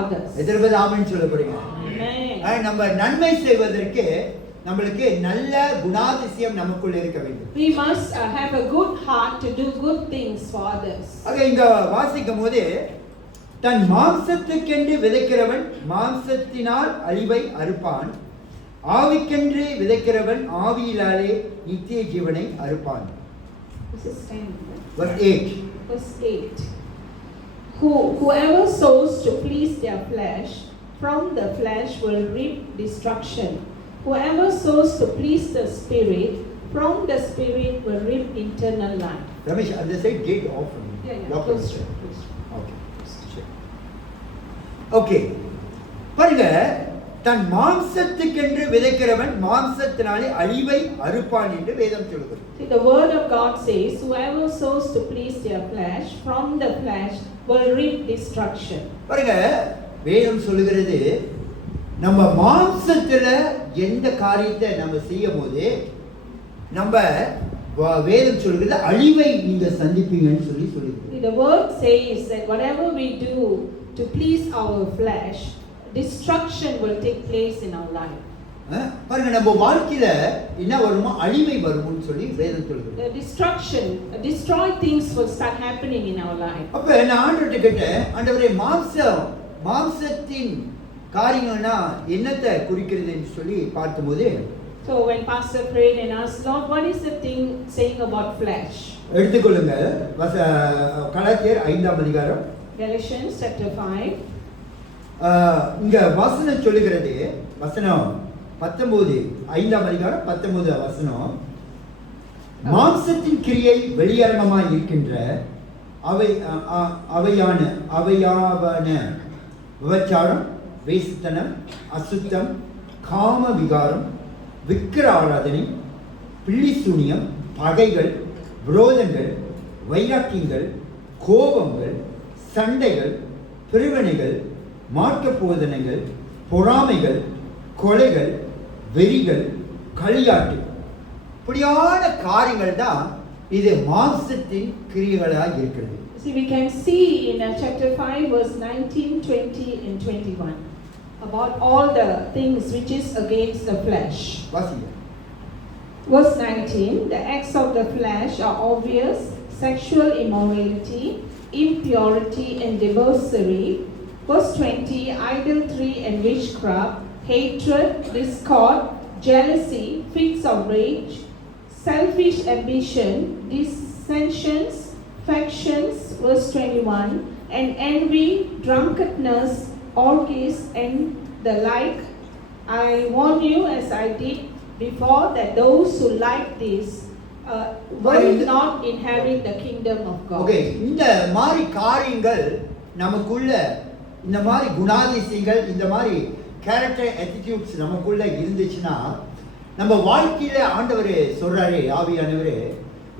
others. எதிர்பார்த்து ஆமென் சொல்ல போறீங்க. Amen. நம்ம நன்மை செய்வதற்கு நமக்கு நல்ல குணாதிசயம் நமக்குள்ள இருக்க வேண்டும். We must have a good heart to do good things for others. ஆக இங்க வாசிக்கும்போது தன் மாம்சத்துக்கென்று விதைக்கிறவன் மாம்சத்தினால் அழிவை அறுப்பான், ஆவிக்கென்று விதைக்கிறவன் ஆவியினாலே நித்திய ஜீவனை அறுப்பான். This is 10. Verse 8. Verse 8. Whoever sows to please their flesh, from the flesh will reap destruction. Whoever sows to please the Spirit, from the Spirit will reap eternal life. Ramesh, on the side, gate off. Yeah. Close. Okay. பாருங்க, தன் மாம்சத்துக்கென்று விதைக்கிறவன் மாம்சத்தினாலே அழிவை அறுப்பான் என்று வேதம் சொல்கிறது. The word of God says, whoever sows to please their flesh, from the flesh will reap destruction. பாருங்க, வேதம் சொல்லுகிறது நம்ம மாம்சத்துல எந்த காரியத்தை நம்ம செய்யும்போது நம்ம வேதம் சொல்லுகிறது அழிவை நீங்க சந்திப்பீங்கன்னு சொல்லுது. The word says that whatever we do to please our flesh, destruction will take place in our life. பாருங்க, நம்ம வாழ்க்கையில என்ன வருமோ அழிவை வரும்னு சொல்லி வேதம் சொல்லுது. The destruction, destroy things will start happening in our life. அப்ப நான் ஆண்டவர்கிட்ட கேட்டேன், ஆண்டவரே மாம்சத்தின் காரியங்கள்னா என்னத்தை குறிக்கிறதுன்னு சொல்லி பார்க்கும்போது, so when pastor prayed and asked, Lord, what is the thing saying about flesh? எடுத்துக்கொள்ளுங்க கலாத்தியர் 5ஆம் அதிகாரம், Galatians chapter 5. இங்க வசனம் சொல்லுகிறது, வசனம் 19, 5ஆம் அதிகாரம் 19 வசனம், மாம்சத்தின் கிரியை வெளியரங்கமாய் இருக்கின்ற அவையாவன விபச்சாரம், வேசித்தனம், அசுத்தம், காம விகாரம், விக்கிர ஆராதனை, பில்லிசூனியம், பகைகள், விரோதங்கள், வைராக்கியங்கள், கோபங்கள், சண்டைகள், பிரிவினைகள், மார்க்க போதனைகள், பொறாமைகள், கொலைகள், வெறிகள், களியாட்டு, இப்படியான காரியங்கள் தான் இது மாம்சத்தின் கிரியைகளாக இருக்கிறது. See, we can see in chapter 5 verse 19, 20 and 21 about all the things which is against the flesh. வாசிங்க. Verse 19, the acts of the flesh are obvious: sexual immorality, impurity and debauchery. Verse 20, idolatry and witchcraft, hatred, discord, jealousy, fits of rage, selfish ambition, dissensions, factions. Verse 21, and envy, drunkenness, orgies and the like. I warn you, as I did before, that those who like this will not inherit the kingdom of God. Okay, இந்த மாதிரி காரியங்கள் நமக்குள்ள, இந்த மாதிரி குணாதிசயங்கள், இந்த மாதிரி character அட்டிட்யூட்ஸ் நமக்குள்ள இருந்துச்சுன்னா நம்ம வாழ்க்கையில ஆண்டவர் சொல்றாரு, ஆவியானவர்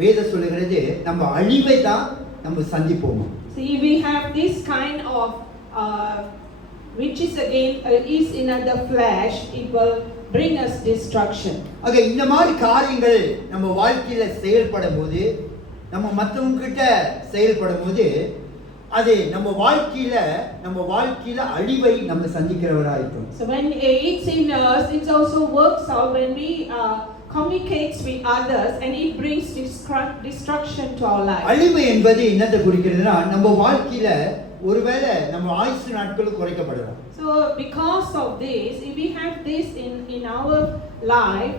வேதம் சொல்லுகிறது, நம்ம அழிவை தான் நம்ம சந்திப்போம். See, we have this kind of which is again is in the flesh, it will bring us destruction. Okay, இந்த மாதிரி காரியங்கள் நம்ம வாழ்க்கையில செயல்படும் போது, நம்ம மத்தவங்க கிட்ட செயல்படும் போது, அது நம்ம வாழ்க்கையில அழிவை நம்ம சந்திக்கிறவரா இருக்கும். So when it's in us, it also works out when we communicates with others, and it brings destruction to our life. அழிவு என்பது என்னத்தை குறிக்கிறதுனா, நம்ம வாழ்க்கையில ஒருவேளை நம்ம ஆயுசு நாட்கள் குறைக்கப்படலாம். So because of this, if we have this in our life,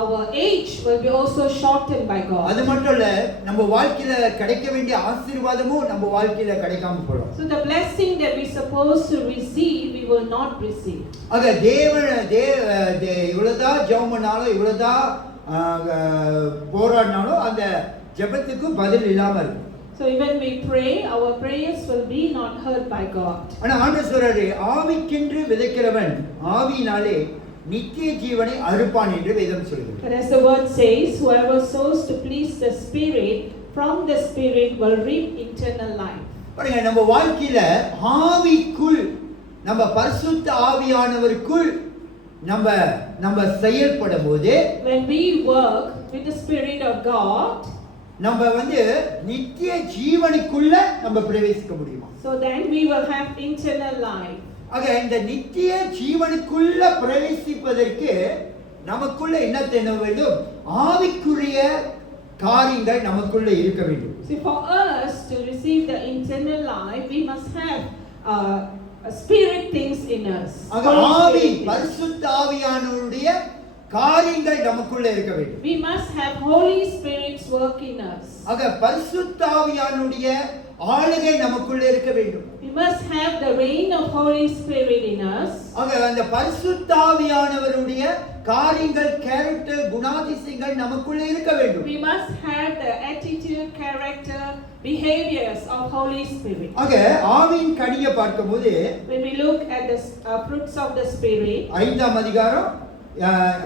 our age will be also shortened by God. அது மட்டும் இல்ல, நம்ம வாழ்க்கையில கிடைக்க வேண்டிய ஆசீர்வாதமும் நம்ம வாழ்க்கையில கிடைக்காம போடும். So the blessing that we supposed to receive, we will not receive. ஆக இவ்வளவுதான் ஜெபம் பண்ணாலும், இவ்வளவுதான் போராடினாலும் அந்த ஜெபத்துக்கு பதில் இல்லாம இருக்கு. So even we pray, our prayers will be not heard by God. ஆனா ஆண்டவர் சொல்றாரு, ஆவிக்கென்று விதைக்கிறவன் ஆவியினாலே நித்திய ஜீவனை அறுப்பான் என்று வேதம் சொல்கிறது. But as the word says, whoever sows to please the Spirit, from the Spirit will reap eternal life. பாருங்க, நம்ம வாழ்க்கையில ஆவிக்குள், நம்ம பரிசுத்த ஆவியானவருக்குள் நம்ம செயல்படும் போது, when we work with the Spirit of God, நம்ம வந்து நித்திய ஜீவனுக்குள்ள நம்ம பிரவேசிக்க முடியுமா? So then we will have eternal life. ஆக இந்த நித்திய ஜீவனுக்குள்ள பிரவேசிப்பதற்கு நமக்குள்ள என்ன தெரிய வேண்டும்? ஆவிக்குரிய காரியங்கள் நமக்குள்ள இருக்க வேண்டும். See, for us to receive the eternal life, we must have spirit things in us. ஆக ஆவி பரிசுத்த ஆவியானவருடைய காரியங்கள் நமக்குள்ள இருக்க வேண்டும். We must have Holy Spirit's work in us. ஆக பரிசுத்த ஆவியானவருடைய ஆளுகை நமக்குள்ள இருக்க வேண்டும். We must have the reign of Holy Spirit in us. ஆக அந்த பரிசுத்த ஆவியானவருடைய காரியங்கள், கேரக்டர், குணாதிசயங்கள் நமக்குள்ள இருக்க வேண்டும். We must have the attitude, character, behaviors of Holy Spirit. ஆக ஆவியின் கனியை பார்க்கும்போது When we look at the fruits of the Spirit, 5ஆம் அதிகாரம்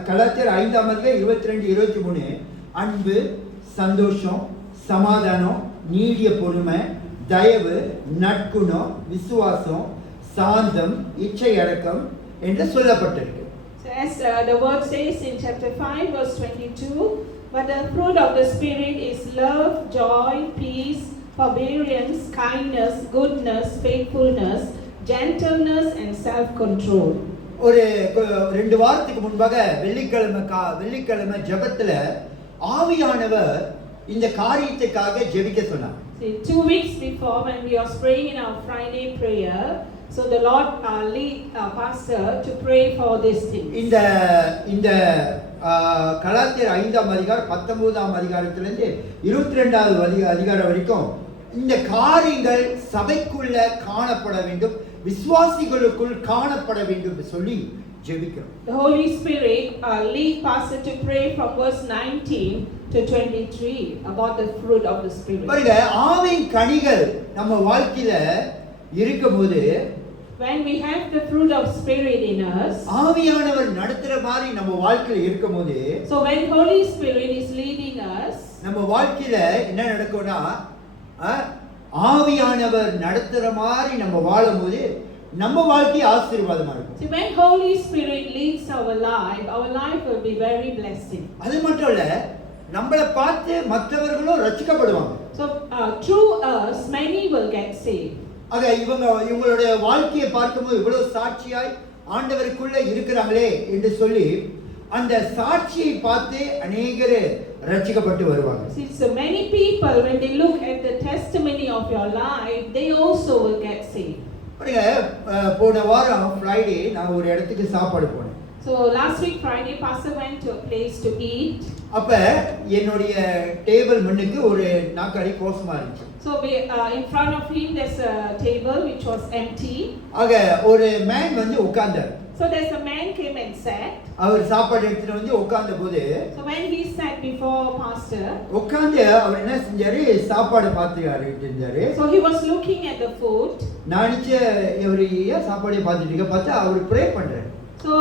கலாத்தியர் 5ஆம் அதிகாரம் 22 23 அன்பு, சந்தோஷம், சமாதானம், நீடிய பொறுமை, தயவு, நற்குணம், விசுவாசம், சாந்தம், இச்சை அடக்கம் என்று சொல்லப்பட்டிருக்கு. so as the word says in chapter 5 verse 22, but the fruit of the Spirit is love, joy, peace, forbearance, kindness, goodness, faithfulness, gentleness and self-control. ஒரு 2 வாரத்துக்கு முன்பாக வெள்ளிக்கிழமை ஜெபத்துல ஆவியானவர் இந்த காரியத்துக்காக ஜெபிக்க சொன்னார். See, 2 weeks before when we are praying in our Friday prayer, so the Lord lead pastor to pray for these things. இந்த கலாத்தியர் 5ஆம் அதிகாரம் 19ஆம் அதிகாரத்திலிருந்து 22ஆவது அதிகாரம் வரைக்கும் இந்த காரியங்கள் சபைக்குள்ள காணப்பட வேண்டும், விசுவாசிகளுக்குள் காணப்பட வேண்டும் என்று சொல்லி ஜெபிக்கிறோம். The Holy Spirit lead pastor to pray from verse 19 to 23 about the fruit of the Spirit. பாருங்க, ஆவியின் கனிகள் நம்ம வாழ்க்கையில இருக்கும்போது, when we have the fruit of Spirit in us, ஆவியானவர் நடத்துற மாதிரி நம்ம வாழ்க்கையில இருக்கும்போது, so when Holy Spirit is leading us, நம்ம வாழ்க்கையில என்ன நடக்கும்னா, ஆவியானவர் நடத்துற மாதிரி நம்ம வாழும்போது நம்ம வாழ்க்கை ஆசீர்வாதமா இருக்கும். see, when Holy Spirit leads our life will be very blessing. அது மட்டும் இல்ல, நம்மளை பார்த்து மற்றவர்களும் ரட்சிக்கப்படுவாங்க. So through us many will get saved. ஆக இவங்களுடைய வாழ்க்கையை பார்க்கும்போது இவ்வளவு சாட்சியாய் ஆண்டவருக்குள்ள இருக்கிறாங்களே என்று சொல்லி அந்த சாட்சியை பார்த்து அநேகர் ரட்சிக்கப்பட்டு வருவாங்க. See, so many people when they look at the testimony of your life, they also will get saved. பாருங்க, போன வாரம் ஃப்ரைடே நான் ஒரு இடத்துக்கு சாப்பாடு போனேன். So last week Friday pastor went to a place to eat. அப்ப என்னுடைய டேபிள் முன்னுக்கு ஒரு நாற்காலி கோசமா இருந்துச்சு. So in front of him there's a table which was empty. ஆக ஒரு மேன் வந்து உட்கார்ந்தார். So there's a man came and sat. அவர் சாப்பாடு எடுத்துட்டு வந்து உட்கார்ந்த போது, so when he sat before pastor, உட்கார்ந்து அவர் என்ன செஞ்சாரு, சாப்பாடு பார்த்துட்டு இருந்தாரு. so he was looking at the food. நான் இவரு ஏன் சாப்பாடே பார்த்துட்டு இருக்க பார்த்தா அவர் ப்ரே பண்றாரு. So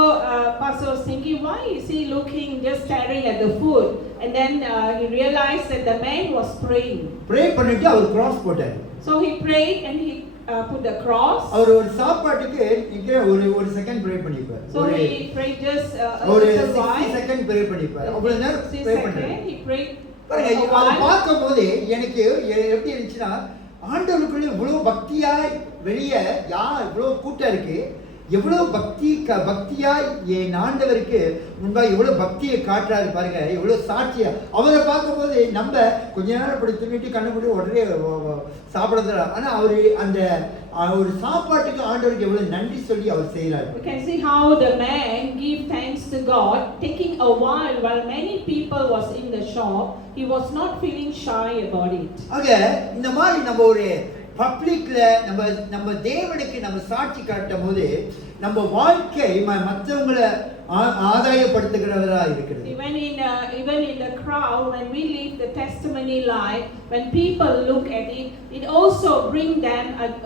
pastor was thinking, why is he looking, just staring at the food? And then he realized that the man was praying. Pray பண்ணிட்டு அவர் கிராஸ் போட்டாரு. So he prayed and he put the cross. அவர் ஒரு சாப்பாட்டுக்கு ஒரு second pray பண்ணிப்பார். So he prayed just ஒரு a 60 second pray பண்ணிப்பார். அவ்வளவு நேரம் ப்ரே பண்ணாரு. He prayed. பாருங்க, அதை பார்க்கும்போது எனக்கு எப்படி இருந்துச்சுன்னா, ஆண்டவருக்குள்ள இவ்வளவு பக்தியாய் வெளியே இவ்வளவு கூட்டம் இருக்கு, எவ்வளவு பக்தியாய் என் ஆண்டவருக்கு முன்பாக எவ்வளவு பக்தியை காட்டுறாரு பாருங்க, எவ்வளவு சாட்சியா. அவரை பார்க்கும்போது நம்ம கொஞ்ச நேரம் இப்படி துணிட்டு கண்ணு மூடி உடனே சாப்பிடுறதுல, ஆனா அவரு அந்த ஒரு சாப்பாட்டுக்கு ஆண்டவருக்கு எவ்வளவு நன்றி சொல்லி அவர் செய்யறாரு. You can see how the man give thanks to God, taking a while many people was in the shop. He was not feeling shy about it. ஆக இந்த மாதிரி நம்ம ஒரு பப்ளிக்ல நம்ம தேவனுக்கு நம்ம சாட்சி காட்டும் போது நம்ம வாழ்க்கை மற்றவங்களை ஆதாயப்படுத்துகிறதா இருக்கிறது. Even in the crowd, when we live the testimony life, when people look at it, it also bring them,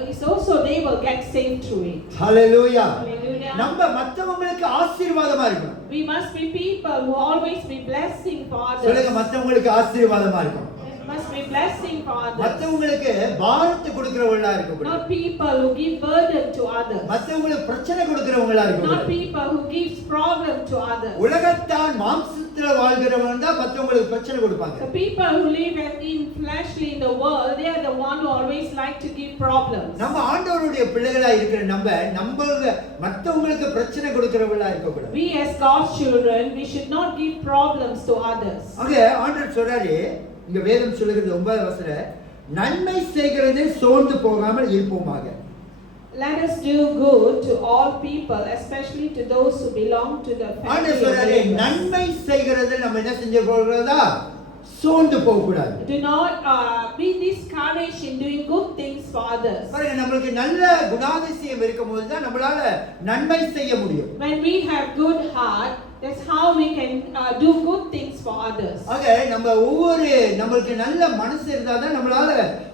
it's also they will get saved through it. Hallelujah. Hallelujah. நம்ம மற்றவங்களுக்கு ஆசீர்வாதமா இருக்கணும். We must be people who always be blessing for others. சொல்லுங்க, மற்றவங்களுக்கு ஆசீர்வாதமா இருக்கணும். must be blessing for others. மத்தவங்களுக்கு பாரத்தை கொடுக்கிறவங்களா இருக்க கூடாது. Not people who give burden to others. மத்தவங்களுக்கு பிரச்சனை கொடுக்கிறவங்களா இருக்க Not கூடாது. people who gives problem to others. உலகத்தான் மாம்சத்துல வாழ்கிறவங்க தான் மத்தவங்களுக்கு பிரச்சனை கொடுப்பாங்க. The people who live in fleshly in the world, they are the one who always like to give problems. நம்ம ஆண்டவருடைய பிள்ளைகளா இருக்கிற நம்ம மத்தவங்களுக்கு பிரச்சனை கொடுக்கிறவங்களா இருக்க கூடாது. We as God's children, we should not give problems to others. அங்க ஆண்டவர் சொல்றாரு, இங்க வேதம் சொல்லுகிறது 9வது வசனம், நன்மை செய்கிறதை சோர்ந்து போகாமல் இருப்போமாக. Let us do good to all people, especially to those who belong to the family. ஆண்டவர் சொல்றாரு, நன்மை செய்கிறதை நம்ம என்ன செஞ்சு போறதா சோர்ந்து போக கூடாது. Do not be discouraged in doing good things for others. பாருங்க, நமக்கு நல்ல குணாதிசயம் இருக்கும்போது தான் நம்மளால நன்மை செய்ய முடியும். When we have good heart, that's how we can do good things for others. ஆக நமக்கு நல்ல மனசு இருந்தா தான் நம்மளால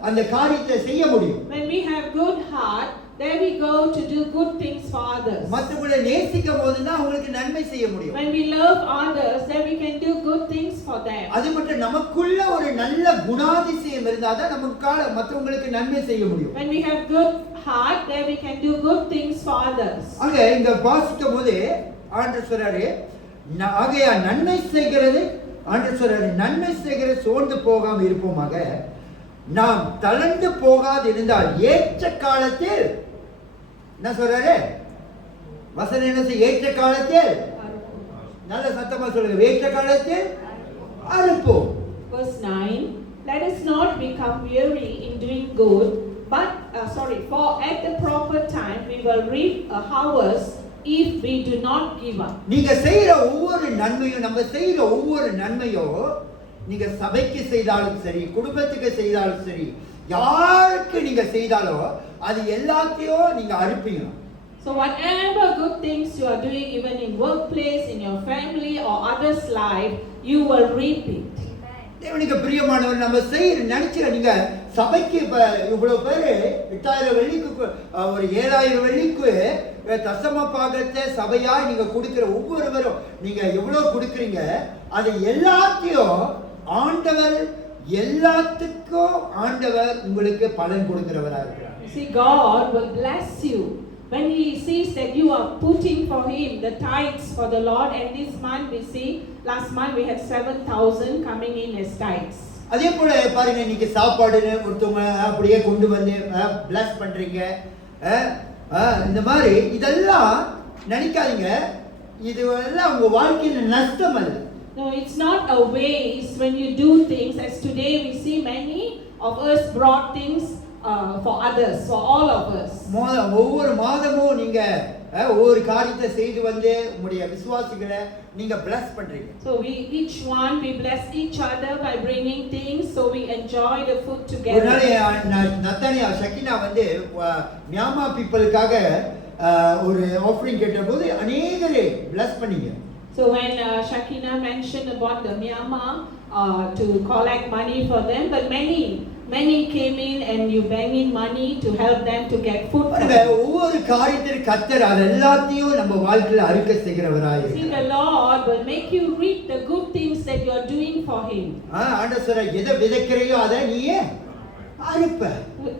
அந்த காரியத்தை செய்ய முடியும். When we have good heart, there we go to do good things for others. மத்தவங்களை நேசிக்கும் போது தான் அவங்களுக்கு நன்மை செய்ய முடியும். When we love others, then we can do good things for them. அது மட்டும் நமக்குள்ள ஒரு நல்ல குணாதிசயம் இருந்தா தான் நமக்கால மத்தவங்களுக்கு நன்மை செய்ய முடியும். When we have good heart, then we can do good things for others. ஆக இங்க வாசிக்கும் போது ஆண்டவர் சொல்றாரு, ஆகையா நன்மை செய்கிறது, ஆண்டவர் சொல்றாரு, நன்மை செய்கிறது சோர்ந்து போகாம இருப்போமாக, நாம் தளர்ந்து போகாது இருந்தால் ஏற்ற காலத்தில் என்ன சொல்றாரு வசனம், என்ன செய்ய ஏற்ற காலத்தில், நல்ல சத்தமா சொல்லுங்க, ஏற்ற காலத்தில் அறுப்போம். Verse 9, let us not become weary in doing good, but for at the proper time we will reap a harvest if we do not give up. நீங்க செய்யற ஒவ்வொரு நன்மையும், நம்ம செய்யற ஒவ்வொரு நன்மையும், நீங்க சபைக்கு செய்தாலும் சரி, குடும்பத்துக்கு செய்தாலும் சரி, யாருக்கு நீங்க செய்தாலோ அது எல்லாத்தையும் நீங்க அறுப்பீங்க. So whatever good things you are doing, even in workplace, in your family or others' life, you will reap it. தேவனுக்கு பிரியமானவர், நம்ம நினைச்சீங்க, நீங்க சபைக்கு இவ்வளவு பேரு 8000 வெள்ளிக்கு ஒரு 7000 வெள்ளிக்கு தசம பாகத்தை சபையா நீங்க கொடுக்கிற ஒவ்வொருவரும் நீங்க எவ்வளவு கொடுக்குறீங்க, அது எல்லாத்தையும் ஆண்டவர், எல்லாத்துக்கும் ஆண்டவர் உங்களுக்கு பலன் கொடுக்கிறவரா இருக்கிறார். See, God will bless you when He sees that you are putting for Him the tithes for the Lord. And this month we see, last month we had 7,000 coming in as tithes. அதே போல பாருங்க, இன்னைக்கு சாப்பாடுன்னு ஒருத்தவங்க அப்படியே கொண்டு வந்து plus பண்றீங்க. இந்த மாதிரி இதெல்லாம் நினைக்காதீங்க, இது எல்லாம் உங்க வாழ்க்கையில நஷ்டம் அல்ல. No, it's not a waste when you do things. As today we see many of us brought things for others, for all of us. ஒவ்வொரு மாதமும் நீங்க ஒவ்வொரு காரியத்தை செய்து வந்து உங்களுடைய விசுவாசிகளை நீங்க bless பண்றீங்க. So we bless each other by bringing things, so we enjoy the food together. ஒரு நாள் நத்தானியா ஷக்கினா வந்து மியாமா பீப்பிளுக்காக ஒரு ஆஃபரிங் கேட்டபோது அநேகரை bless பண்ணீங்க. So when Shakina mentioned about the Myanmar to collect money for them, but many came in and you bring in money to help them to get food. ஒவ்வொரு காரியத்திற்கு கர்த்தர் எல்லாத்தையும் நம்ம வாழ்க்கையில அறுக்க செய்கிறவராய் இருக்கிறார். See, the Lord will make you reap the good things that you are doing for Him. ஆண்டவர் சொல்றார், எதை விதைக்கிறையோ அதை நீயே அறுப்ப.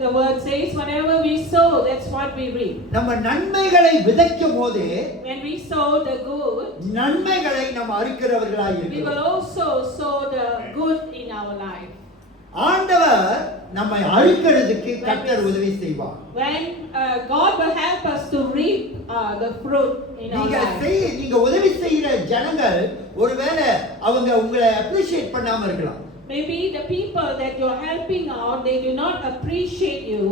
The word says, whatever we sow, that's what we reap. நம்ம நன்மைகளை விதைக்கும் போது, when we sow the good, நன்மைகளை நாம் அறுக்கிறவர்களாய் இருக்கிறோம். we will also sow the good in our life. ஆண்டவர் நம்மை அறுக்கிறதுக்கு கர்த்தர் உதவி செய்வார். When God will help us to reap the fruit in our life. நீங்க உதவி செய்யற ஜனங்கள் ஒருவேளை அவங்க உங்களை அப்ரிஷியேட் பண்ணாம இருக்கலாம். Maybe the people that you're helping out, they do not appreciate you.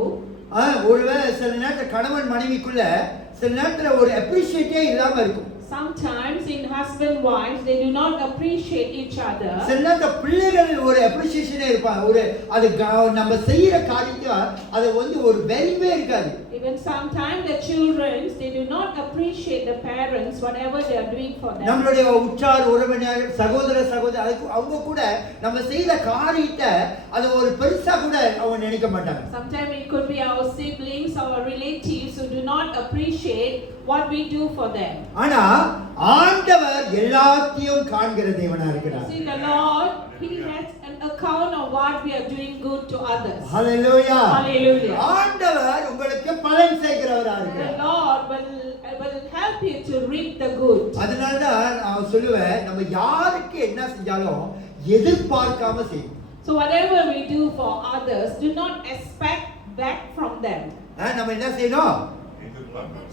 ஒருவேளை சில நேரத்துல கணவன் மனைவிக்குள்ள சில நேரத்துல ஒரு அப்ரிஷியேட்டே இல்லாம இருக்கும். Sometimes in husband wives, they do not appreciate each other. சில நேரத்துல பிள்ளைகள் ஒரு அப்ரிஷியேஷனே இருப்பாங்க. ஒரு அது நம்ம செய்யற காரியத்தை அது வந்து ஒரு வேல்யூவே இருக்காது. Even sometimes the children, they do not appreciate the parents whatever they are doing for them. நம்மளுடைய உற்றார் உறவினர் சகோதர சகோதரி அவங்க கூட நம்ம செய்த காரியத்தை அது ஒரு பெருசா கூட அவங்க நினைக்க மாட்டாங்க. Sometimes it could be our siblings, our relatives who do not appreciate what we do for them. ஆனா ஆண்டவர் எல்லாத்தையும் காண்கிற தேவனா இருக்கிறார். See, the Lord He has an account of what we are doing good to others. Hallelujah. Hallelujah. ஆண்டவர் உங்களுக்கு பலன் செய்கிறவரா The இருக்கிறார். Lord will help you to reap the good. அதனால தான் நான் சொல்லுவேன், நம்ம யாருக்கு என்ன செஞ்சாலும் எதிர்பார்க்காம செய்யணும். So whatever we do for others, do not expect back from them. நம்ம என்ன செய்யணும்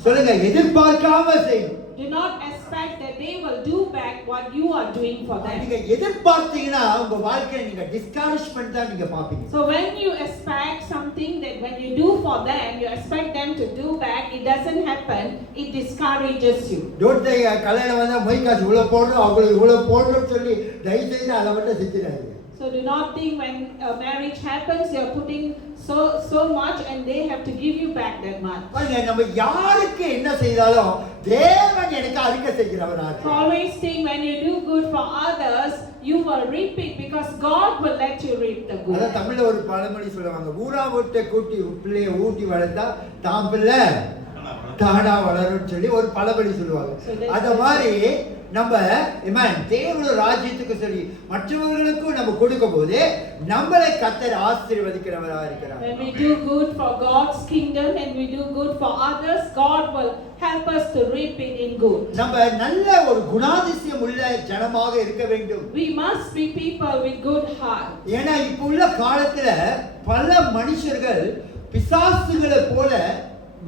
சொல்லுங்க, எதிர்பார்க்காம செய்யணும். Do not expect that they will do back what you are doing for them. நீங்க எதிர்பார்த்தீங்கன்னா உங்க வாழ்க்கையில நீங்க டிஸ்கரேஜ்மென்ட் தான் நீங்க பாப்பீங்க. So when you expect something that when you do for them, you expect them to do back, it doesn't happen, it discourages you. Don't think கல்யாணம் வந்தா மொய்காசு இவ்வளவு போடுறோம் அவங்களுக்கு இவ்வளவு போடுறோம்னு சொல்லி தயவு செய்து அதை மட்டும் செஞ்சிடாதீங்க. So do not think when a marriage happens, you are putting so much and they have to give you back that much. பாருங்க, நம்ம யாருக்கு என்ன செய்தாலும் தேவன் எனக்கு அருக செய்கிறவரா So இருக்கிறார். always think when you do good for others, you will reap it because God will let you reap the good. அத தமிழ்ல ஒரு பழமொழி சொல்லுவாங்க, ஊரா விட்டு கூட்டி பிள்ளைய ஊட்டி வளர்த்தா தாம் பிள்ளை தானா வளரும்னு சொல்லி ஒரு பழமொழி சொல்லுவாங்க. அத மாதிரி நம்ம தேவனுடைய ராஜ்யத்துக்கு சொல்லி மற்றவர்களுக்கும் நம்ம கொடுக்கும்போது நம்மளை கர்த்தர் ஆசீர்வதிக்கிறவரா இருக்கிறார். When we do good for God's kingdom and we do good for others, God will help us to reap it in good. நம்ம நல்ல ஒரு குணாதிசயம் உள்ள ஜனமாக இருக்க வேண்டும். We must be people with good heart. ஏன்னா இப்ப உள்ள காலத்துல பல மனுஷர்கள் பிசாசுகளை போல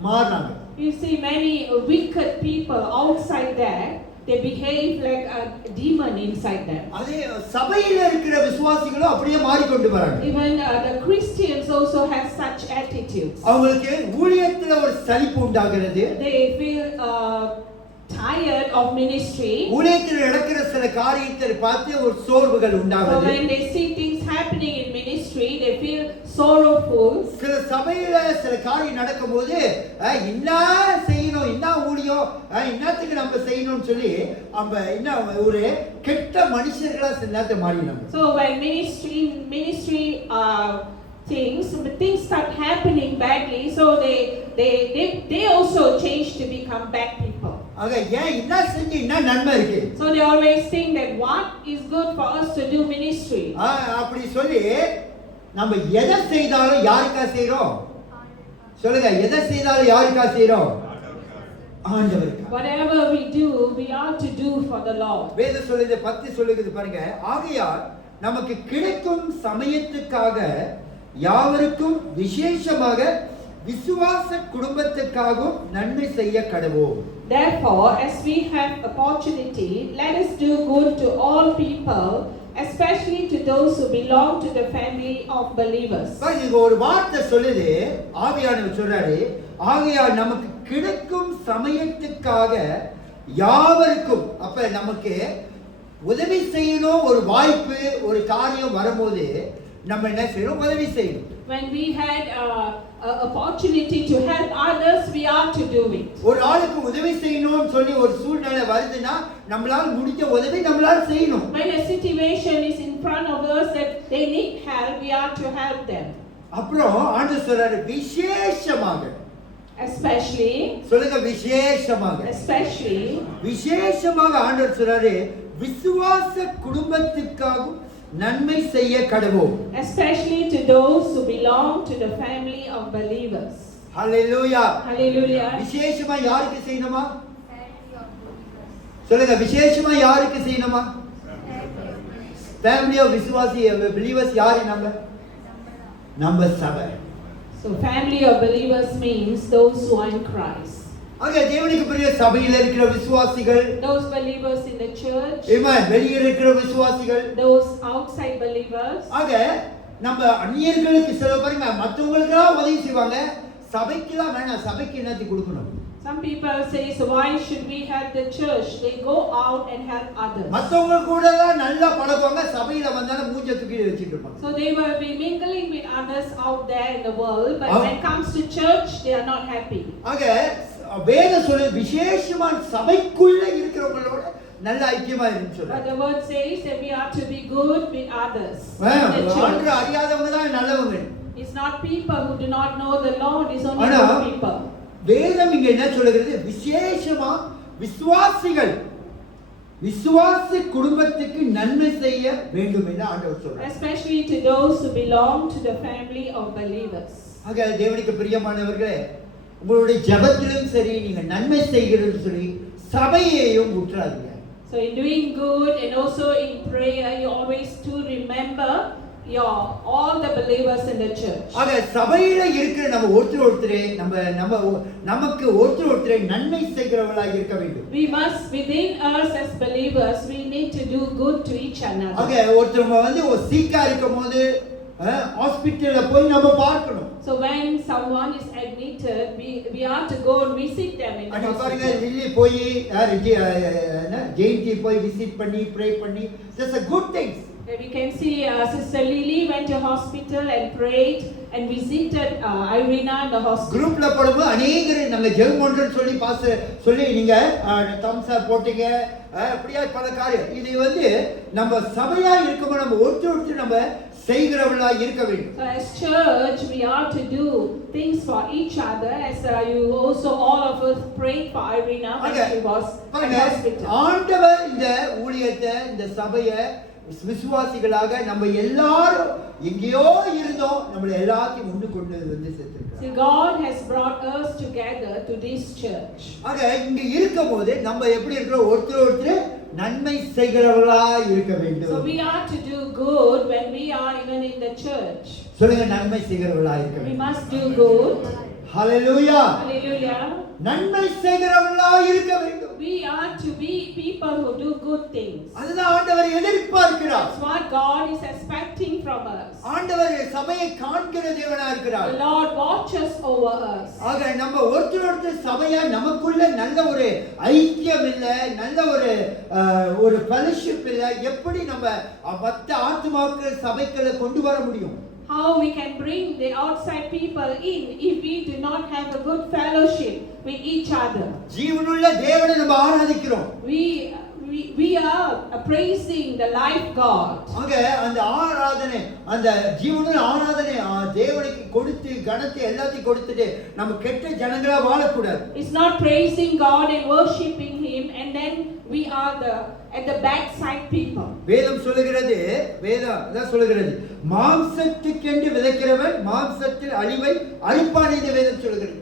மாறாங்க. You see many wicked people outside there, they behave like a demon inside them. அதே சபையில இருக்கிற விசுவாசிகளும் அப்படியே மாறிக்கொண்டு வராங்க. Even the Christians also have such attitudes. அவங்களுக்கு ஊழியத்துல ஒரு சலிப்பு உண்டாகிறது. They feel tired of ministry. ஊழியத்தில் நடக்கிற சில காரியத்தை பார்த்து ஒரு சோர்வுகள் So உண்டாகுது. when they see things happening in ministry, they feel sorrowful. சில சபையில சில காரியம் நடக்கும்போது என்ன செய்யணும், என்ன ஊழியம், என்னத்துக்கு நம்ம செய்யணும்னு சொல்லி நம்ம என்ன ஒரு கெட்ட மனுஷர்களா சில நேரத்தை மாறினாங்க. So when ministry things start happening badly, so they also change to become bad people. ஆக ஏன் என்ன செஞ்சு என்ன நன்மை இருக்கு? So they always think that what is good for us to do ministry. அப்படி சொல்லி நம்ம எதை செய்தாலும் யாருக்கா செய்றோம் சொல்லுங்க, எதை செய்தாலும் யாருக்கா செய்றோம்? ஆண்டவருக்கு. Whatever we do, we are to do for the Lord. வேதம் சொல்லுது 10 சொல்லுது பாருங்க, ஆகையால் நமக்கு கிடைக்கும் சமயத்துக்காக யாவருக்கும் விசேஷமாக விசுவாச குடும்பத்துக்காகவும் நன்மை செய்ய கடவோம். Therefore, as we have opportunity, let us do good to all people, especially to those who belong to the family of believers. பாருங்க, ஒரு வார்த்தை சொல்லுது, ஆவியானவர் சொல்றாரு, ஆகையால் நமக்கு கிடைக்கும் சமயத்துக்காக யாவருக்கும். அப்ப நமக்கு உதவி செய்யணும் ஒரு வாய்ப்பு ஒரு காரியம் வரும்போது நம்ம என்ன செய்யணும்? உதவி செய்யணும். When we had opportunity to help others, we are to do it. ஒரு ஆளுக்கு உதவி செய்யணும்னு சொல்லி ஒரு சூழ்நிலை வருதுன்னா நம்மளால முடிஞ்ச உதவி நம்மளால செய்யணும். When a situation is in front of us that they need help, we are to help them. அப்புறம் ஆண்டவர் சொல்றாரு விசேஷமாக. Especially சொல்லுங்க, விசேஷமாக. விசேஷமாக ஆண்டவர் சொல்றாரு விசுவாச குடும்பத்துக்காகவும் நன்மை செய்ய கடவோம். Especially to those who belong to the family of believers. Hallelujah. Hallelujah. விசேஷமா யாருக்கு செய்யணுமா? சொல்லுங்க, விசேஷமா யாருக்கு செய்யணுமா? family of விசுவாசி believers யாரு? நம்ம சபை. So family of believers means those who are in Christ. ஆக தேவனுக்கு பிரிய சபையில் இருக்கிற விசுவாசிகள், those believers in the church, ஆமென், வெளியே இருக்கிற விசுவாசிகள், those outside believers. ஆக நம்ம அந்நியர்களுக்கு சில பாருங்க மற்றவங்களுக்கு உதவி செய்வாங்க, சபைக்கு தான் வேணாம். சபைக்கு என்னத்தை கொடுக்கணும்? Some people say, so why should we help the church? They go out and help others. மற்றவங்க கூட தான் நல்லா பழகுவாங்க, சபையில வந்தாலும் மூஞ்ச தூக்கி வச்சிட்டு இருப்பாங்க. So they will be mingling with others out there in the world, but when it comes to church, they are not happy. ஆக வேதம் சொல்லுது விசேஷமா சபைக்குள்ள இருக்கிறவங்களோட நல்ல ஐக்கியமா இருக்குன்னு சொல்றாங்க. But the word says that we are to be good with others. ஆண்டவரை அறியாதவங்க தான் நல்லவங்க. It's not people who do not know the Lord, it's only good people. வேதம் இங்க என்ன சொல்லுகிறது? விசேஷமா விசுவாசிகள் விசுவாச குடும்பத்துக்கு நன்மை செய்ய வேண்டும் என்று ஆண்டவர் சொல்றார். Especially to those who belong to the family of believers. ஆக தேவனுக்கு பிரியமானவர்களே, உங்களுடைய ஜெபத்திலும் சரி நீங்க நன்மை செய்கிறது சொல்லி சபையையும் விட்டுறாதீங்க. So in doing good and also in prayer, you always to remember all the believers in the church. ஆக சபையில இருக்கிற நம்ம ஒருத்தரே நமக்கு ஒருத்தரே நன்மை செய்கிறவர்களாக இருக்க வேண்டும். We must within us as believers we need to do good to each another. ஆக ஒருத்தர் ஒரு சீக்கா இருக்கும்போது ஹாஸ்பிடல்ல போய் நம்ம பார்க்கணும். So when someone is admitted, we are to go and visit them in the hospital. பாருங்க, லில்லி போய் ஜெயந்தி போய் விசிட் பண்ணி ப்ரே பண்ணி, that's a good thing. We can see Sister Lily went to hospital and prayed and visited Irina in the hospital. குரூப்ல போடும்போது அநேகர் நம்ம ஜெபம் பண்றோம்னு சொல்லி நீங்க தம்ஸ் அப் போட்டீங்க, அப்படியே பல காரியம். இது நம்ம சபையா இருக்கும்போது நம்ம ஒருத்தர் நம்ம செய்கிறவர்களா இருக்க வேண்டும். So as church we are to do things for each other, as you also all of us prayed for Irina when she was in hospital. ஆண்டவர் இந்த ஊழியத்தை இந்த சபையை விசுவாசிகளாக நம்ம எல்லாரும் எங்கேயோ இருந்தோம், நம்மள எல்லாத்தையும் ஒன்று கொண்டு சேர்த்திருக்கிறார். See, God has brought us together to this church. ஆக இங்க இருக்கும்போது நம்ம எப்படி இருக்கிறோம், ஒருத்தர் நன்மை செய்கிறவர்களா இருக்க வேண்டும். So we are to do good when we are even in the church. சொல்லுங்க, நன்மை செய்கிறவர்களா இருக்க We வேண்டும். must do good. Hallelujah. Hallelujah. நன்மை செய்கிறவர்களா இருக்க வேண்டும். We are to be people who do good things. அதுதான் ஆண்டவர் எதிர்பார்க்கிறார். That's what God is expecting from us. ஆண்டவர் சபையை காண்கிற தேவனா இருக்கிறார். The Lord watches over us. ஆக நம்ம ஒருத்தர் சபையா நமக்குள்ள நல்ல ஒரு ஐக்கியம் இல்ல, நல்ல ஒரு ஃபெலோஷிப் இல்ல, எப்படி நம்ம மற்ற ஆத்துமாக்கள் சபைக்குள்ள கொண்டு வர முடியும்? How we can bring the outside people in if we do not have a good fellowship with each other? ஜீவனுள்ள தேவனை நம்ம ஆராதிக்கிறோம். We are praising the life God. ஆக அந்த ஆராதனை, அந்த ஜீவனுள்ள ஆராதனை தேவனுக்கு கொடுத்து கனத்தை எல்லாத்தையும் கொடுத்துட்டு நம்ம கெட்ட ஜனங்களா வாழக்கூடாது. It's not praising God and worshiping Him and then we are at the backside people. வேதம் சொல்லுகிறது, அதான் சொல்லுகிறது, மாம்சத்துக்கென்று விதைக்கிறவன் மாம்சத்தில் அழிவை அழிப்பான் என்று வேதம் சொல்லுகிறது.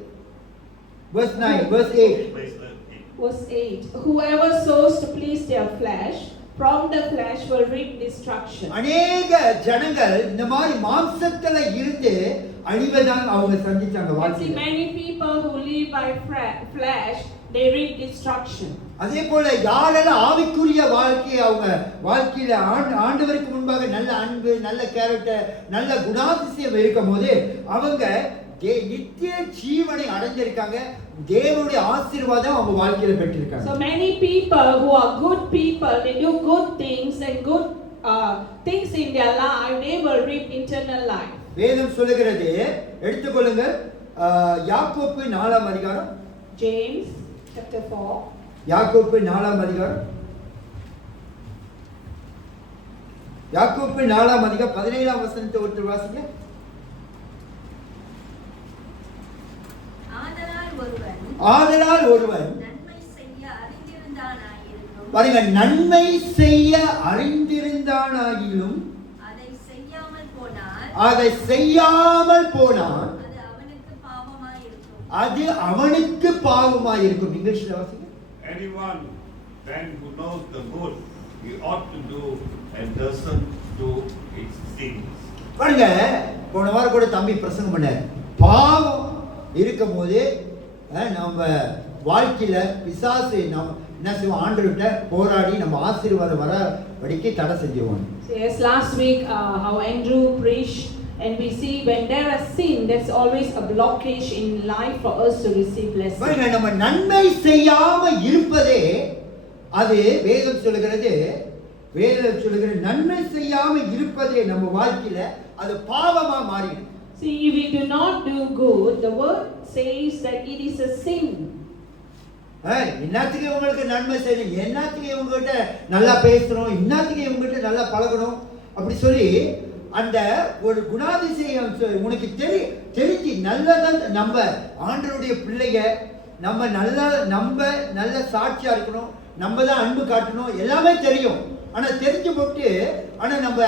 Verse 9, verse 8. Verse 8. Whoever sows to please their flesh, from the flesh will reap destruction. அநேக ஜனங்கள் இந்த மாதிரி மாம்சத்துல இருந்து அழிவதான் அவங்க சந்திச்சாங்க வாழ்க்கையில. Many people who live by flesh, they reap destruction. அதே போல யாரெல்லாம் ஆவிக்குரிய வாழ்க்கையை அவங்க வாழ்க்கையில ஆண்டவருக்கு முன்பாக நல்ல அன்பு, நல்ல கேரக்டர், நல்ல குணாதிசயம் இருக்கும்போது அவங்க நித்திய ஜீவனை அடைஞ்சிருக்காங்க, தேவனுடைய ஆசீர்வாதம் அவங்க வாழ்க்கையில பெற்றிருக்காங்க. So many people who are good people, they do good things and good things in their life, they will reap eternal life. வேதம் சொல்லுகிறது, எடுத்துக்கொள்ளுங்க, யாக்கோப்பு 4ஆம் அதிகாரம், James chapter 4. யாக்கோப்பு 4ஆம் அதிகாரம், யாக்கோப்பு 4ஆம் அதிகாரம் 17ஆம் வசனத்தை ஒருத்தர் வாசிங்க. ஆதலால் ஒருவன் நன்மை செய்ய அறிந்திருந்தானாயிரும், பாருங்க, நன்மை செய்ய அறிந்திருந்தானாயிலும் அதை செய்யாமல் போனான், அதை செய்யாமல் போனான், அது அவனுக்கு பாவமாயிருக்கும். அது அவனுக்கு பாவமாயிருக்கும். இங்கிலீஷ்ல வாசிங்க. Anyone then who knows the good he ought to do and doesn't do its sins. பாருங்க, போன வாரம் கூட தம்பி பிரசங்கம் பண்ணார். பாவம் இருக்கும்போது நம்ம வாழ்க்கையில பிசாசு நம்ம என்ன செய்வோம், ஆண்டவர்கிட்ட போராடி நம்ம ஆசீர்வாதம் வரபடிக்கு தடை செஞ்சுவோம். Yes, last week how Andrew preached and we see when there is sin, there's always a blockage in life for us to receive blessing. பாருங்க, நம்ம நன்மை செய்யாம இருப்பதே அது வேதம் சொல்லுகிறது, நன்மை செய்யாம இருப்பதே நம்ம வாழ்க்கையில அது பாவமா மாறிடும். See, if we do not do good, the word says that it is a sin. என்னத்துக்கு இவங்களுக்கு நன்மை செய்யணும், என்னத்துக்கு இவங்ககிட்ட நல்லா பேசணும், என்னத்துக்கு இவங்ககிட்ட நல்லா பழகணும் அப்படி சொல்லி அந்த ஒரு குணாதிசயம் உனக்கு தெரிஞ்சு நல்லதான் நம்ம ஆண்டவருடைய பிள்ளைங்க, நம்ம நல்ல சாட்சியா இருக்கணும், நம்ம தான் அன்பு காட்டணும் எல்லாமே தெரியும். ஆனா தெரிஞ்சு போட்டு ஆனா நம்ம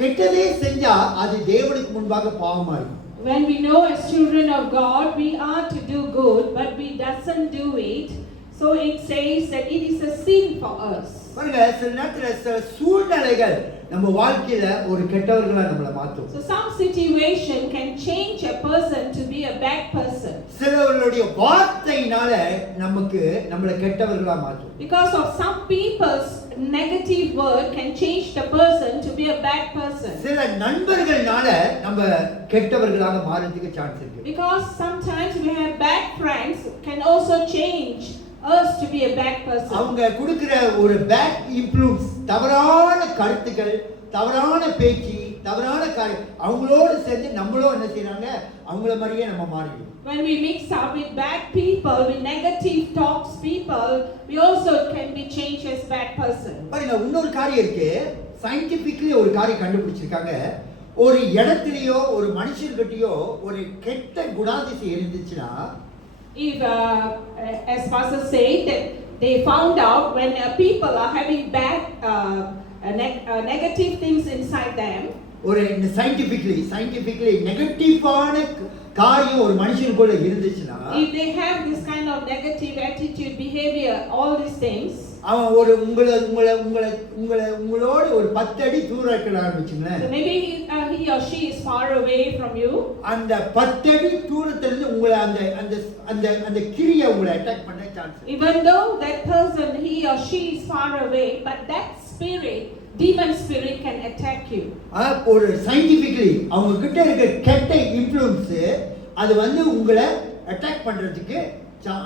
கெட்டதே செஞ்சா அது தேவனுக்கு முன்பாக பாவமா இருக்கும். When we know as children of God, we are to do good, but we doesn't do it. So it says that it is a sin for us. பாருங்க, சில நேரத்துல சில சூழ்நிலைகள் நம்ம வாழ்க்கையில ஒரு கெட்டவர்களா நம்மள மாத்தும். So some situation can change a person to be a bad person. சிலவர்களுடைய வார்த்தையினால நமக்கு நம்மள கெட்டவர்களா மாத்தும். Because of some people's negative word can change the person to be a bad person. சில நண்பர்கள்னால நம்ம கெட்டவர்களாக மாறதுக்கு சான்ஸ் இருக்கு. Because sometimes we have bad friends can also change us to be a bad person. அவங்க கொடுக்கிற ஒரு bad influence, தவறான கருத்துக்கள், தவறான பேச்சு, தவறான அவங்களோடு சேர்ந்து நம்மளும் என்ன செய்றாங்க, அவங்கள மாதிரியே நம்ம மாறிடுவோம். When we mix up with bad people, with negative talks people, we also can be changed as bad person. பாருங்க, இன்னொரு காரியம் இருக்கு. சயின்டிபிக்கலி ஒரு காரியம் கண்டுபிடிச்சிருக்காங்க. ஒரு இடத்துலயோ ஒரு மனுஷர்கிட்டயோ ஒரு கெட்ட குணாதிசயம் இருந்துச்சுன்னா, If as pastor said that they found out when people are having bad negative things inside them, ஒரு சயின்டிபிக்கலி நெகட்டிவான காரியம் ஒரு மனுஷனுக்குள்ள இருந்துச்சுன்னா, if they have this kind of negative attitude, behavior, all these things, அவன் ஒரு உங்களோட ஒரு 10 அடி தூரம் இருக்கலாம்னு வெச்சுங்களேன். so maybe he or she is far away from you. அந்த 10 அடி தூரத்துல இருந்து உங்களை அந்த அந்த அந்த அந்த கிரியை உங்களை அட்டாக் பண்ண chance. Even though that person, he or she is far away, but that spirit, demon spirit can attack you. ஒரு சயின்டிபிக்கலி அவங்க கிட்ட இருக்க கெட்ட இன்ஃப்ளூயன்ஸ் அது வந்து உங்களை அட்டாக் பண்றதுக்கு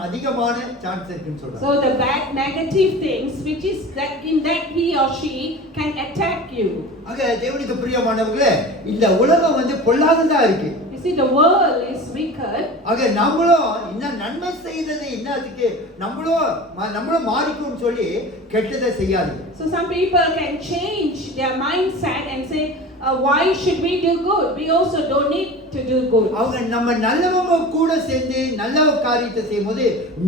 அதிகமான சான்ஸ் இருக்குன்னு சொல்றாங்க. So the bad negative things which is that in that he or she can attack you. ஆக தேவனுக்கு பிரியமானவர்களே, இந்த உலகம் வந்து பொல்லாததா இருக்கு. You see, the world is wicked. ஆக நம்மளும் இன்ன நன்மை செய்தது இன்னதுக்கு நம்மளும் மாறிக்கும்னு சொல்லி கெட்டதை செய்யாது. So some people can change their mindset and say, why should we do good? We also don't need to do good. அவங்க நம்ம நல்லவங்க கூட சேர்ந்து நல்ல காரியத்தை செய்யும்போது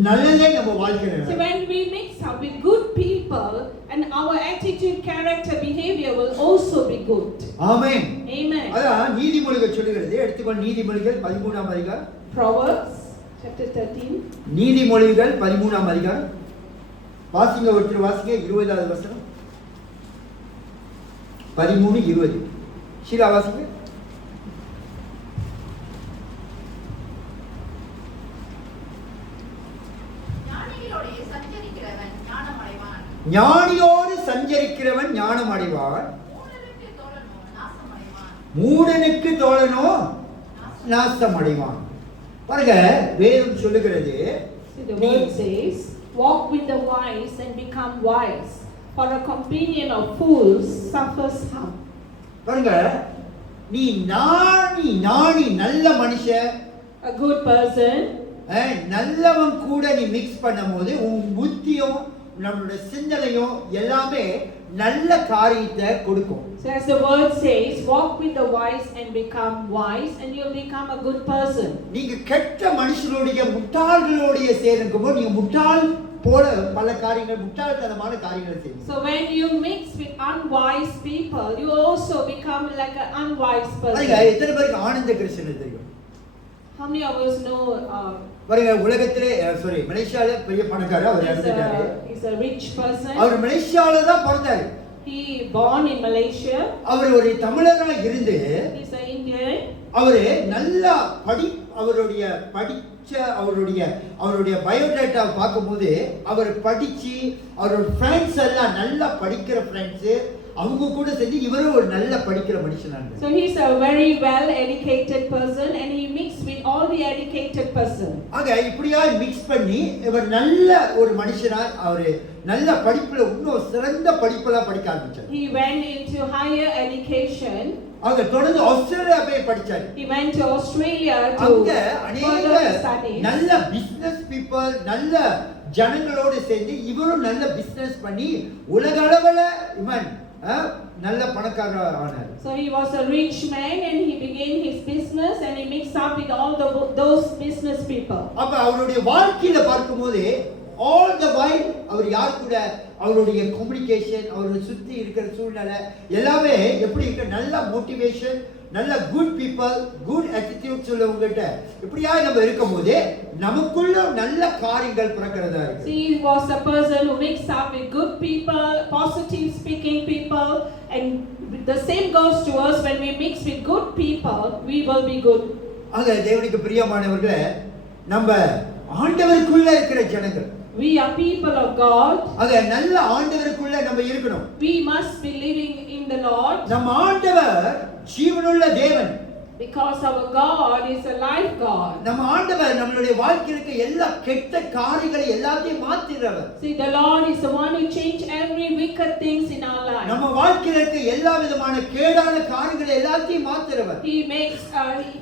நல்லதே நம்ம வாழ்க்கையில So when we mix up with good people, and our attitude, character, behavior will also be good. Amen. Amen. அதான் நீதிமொழிகள் சொல்லுகிறது. எடுத்துக்கொண்டு நீதிமொழிகள் 13ஆம் அதிகாரம். Proverbs chapter 13. நீதிமொழிகள் 13ஆம் அதிகாரம். வாசிங்க, ஒருத்தர் வாசிங்க. 20வது வசனம். 13:20. ஷீலா வாசிங்க. ஞானியோடு சஞ்சரிக்கிறவன் ஞானம் அடைவான், மூடனுக்கு தோழனோ நாசம் அடைவான். பாருங்க, வேதம் சொல்லுகிறது, The word says, walk with the wise and become wise, for a companion of fools suffers harm. பாருங்க, நீ நாணி நல்ல மனுஷன், A good person, நல்லவன் கூட நீ மிக்ஸ் பண்ணும்போது உன் புத்தியும் நம்மளுடைய சிந்தனையும் எல்லாமே நல்ல காரியத்தை கொடுக்கும். So as the word says, walk with the wise and become wise, and you'll become a good person. நீங்க கெட்ட மனுஷனுடைய முட்டாள்களோடைய சேரும்போது நீங்க முட்டாள் போல பல காரியங்கள், முட்டாள்தனமான காரியங்களை செய்வீங்க. So when you mix with unwise people, you also become like an unwise person. எத்தனை பேருக்கு ஆனந்த கிருஷ்ணன் தெரியும்? How many of us know பாருங்க, உலகத்திலே மலேசியால பெரிய பணக்காரர், அவர் இறந்துட்டாரு. He's a rich person. அவர் மலேசியால தான் பிறந்தாரு. He born in Malaysia. அவர் ஒரு தமிழரா இருந்து, He's an Indian. அவரு நல்லா அவருடைய பயோடேட்டா பார்க்கும்போது அவர் படிச்சு அவரோட ஃப்ரெண்ட்ஸ் எல்லாம் நல்லா படிக்கிற ஃப்ரெண்ட்ஸ், அவங்க கூட சேர்ந்து இவரும் ஒரு நல்ல படிக்கிற மனுஷனாங்க. So he's a very well educated person and he mixed with all the educated person. ஆக இப்படியா மிக்ஸ் பண்ணி இவர் நல்ல ஒரு மனுஷனா, அவர் நல்ல படிப்புல இன்னும் சிறந்த படிப்பெல்லாம் படிக்க ஆரம்பிச்சார். He went into higher education. ஆக தொடர்ந்து ஆஸ்திரேலியா போய் படிச்சார். He went to Australia to அங்க அநேக study. நல்ல பிசினஸ் பீப்பிள், நல்ல ஜனங்களோடு சேர்ந்து இவரும் நல்ல பிசினஸ் பண்ணி உலக அளவுல இவன் நல்ல பணக்காரர் ஆனார். So he was a rich man and he began his business and he mixed up with all those business people. அப்ப அவருடைய வாழ்க்கையில பார்க்கும்போது ஆல் த வைல் அவர் யார் கூட அவருடைய கம்யூனிகேஷன், அவரை சுற்றி இருக்கிற சூழ்நிலை எல்லாமே எப்படி இருக்க, நல்ல மோட்டிவேஷன், நல்ல குட் பீப்பிள், குட் attitudes உள்ளவங்ககிட்ட இப்படியா நம்ம இருக்கும்போது நமக்குள்ள நல்ல காரியங்கள் பிறக்கிறதா இருக்கு. See, he was a person who mixed up with good people, positive speaking people, and the same goes to us. When we mix with good people, we will be good. ஆக தேவனுக்கு பிரியமானவர்களே, நம்ம ஆண்டவருக்குள்ள இருக்கிற ஜனங்கள், We are people of God. ஆக நல்ல ஆண்டவருக்குள்ள நம்ம இருக்கணும். We must be living in the Lord, நம்ம ஆண்டவர் ஜீவனுள்ள தேவன். because our God is a life God. நம்ம ஆண்டவர் நம்மளுடைய வாழ்க்கையில இருக்க எல்லா கெட்ட காரியங்களை எல்லாத்தையும் மாத்திடுறவர். See, the Lord is the one who changes every wicked things in our life. நம்ம வாழ்க்கையில இருக்க எல்லா விதமான கேடான காரியங்களை எல்லாத்தையும் மாத்திடுறவர்.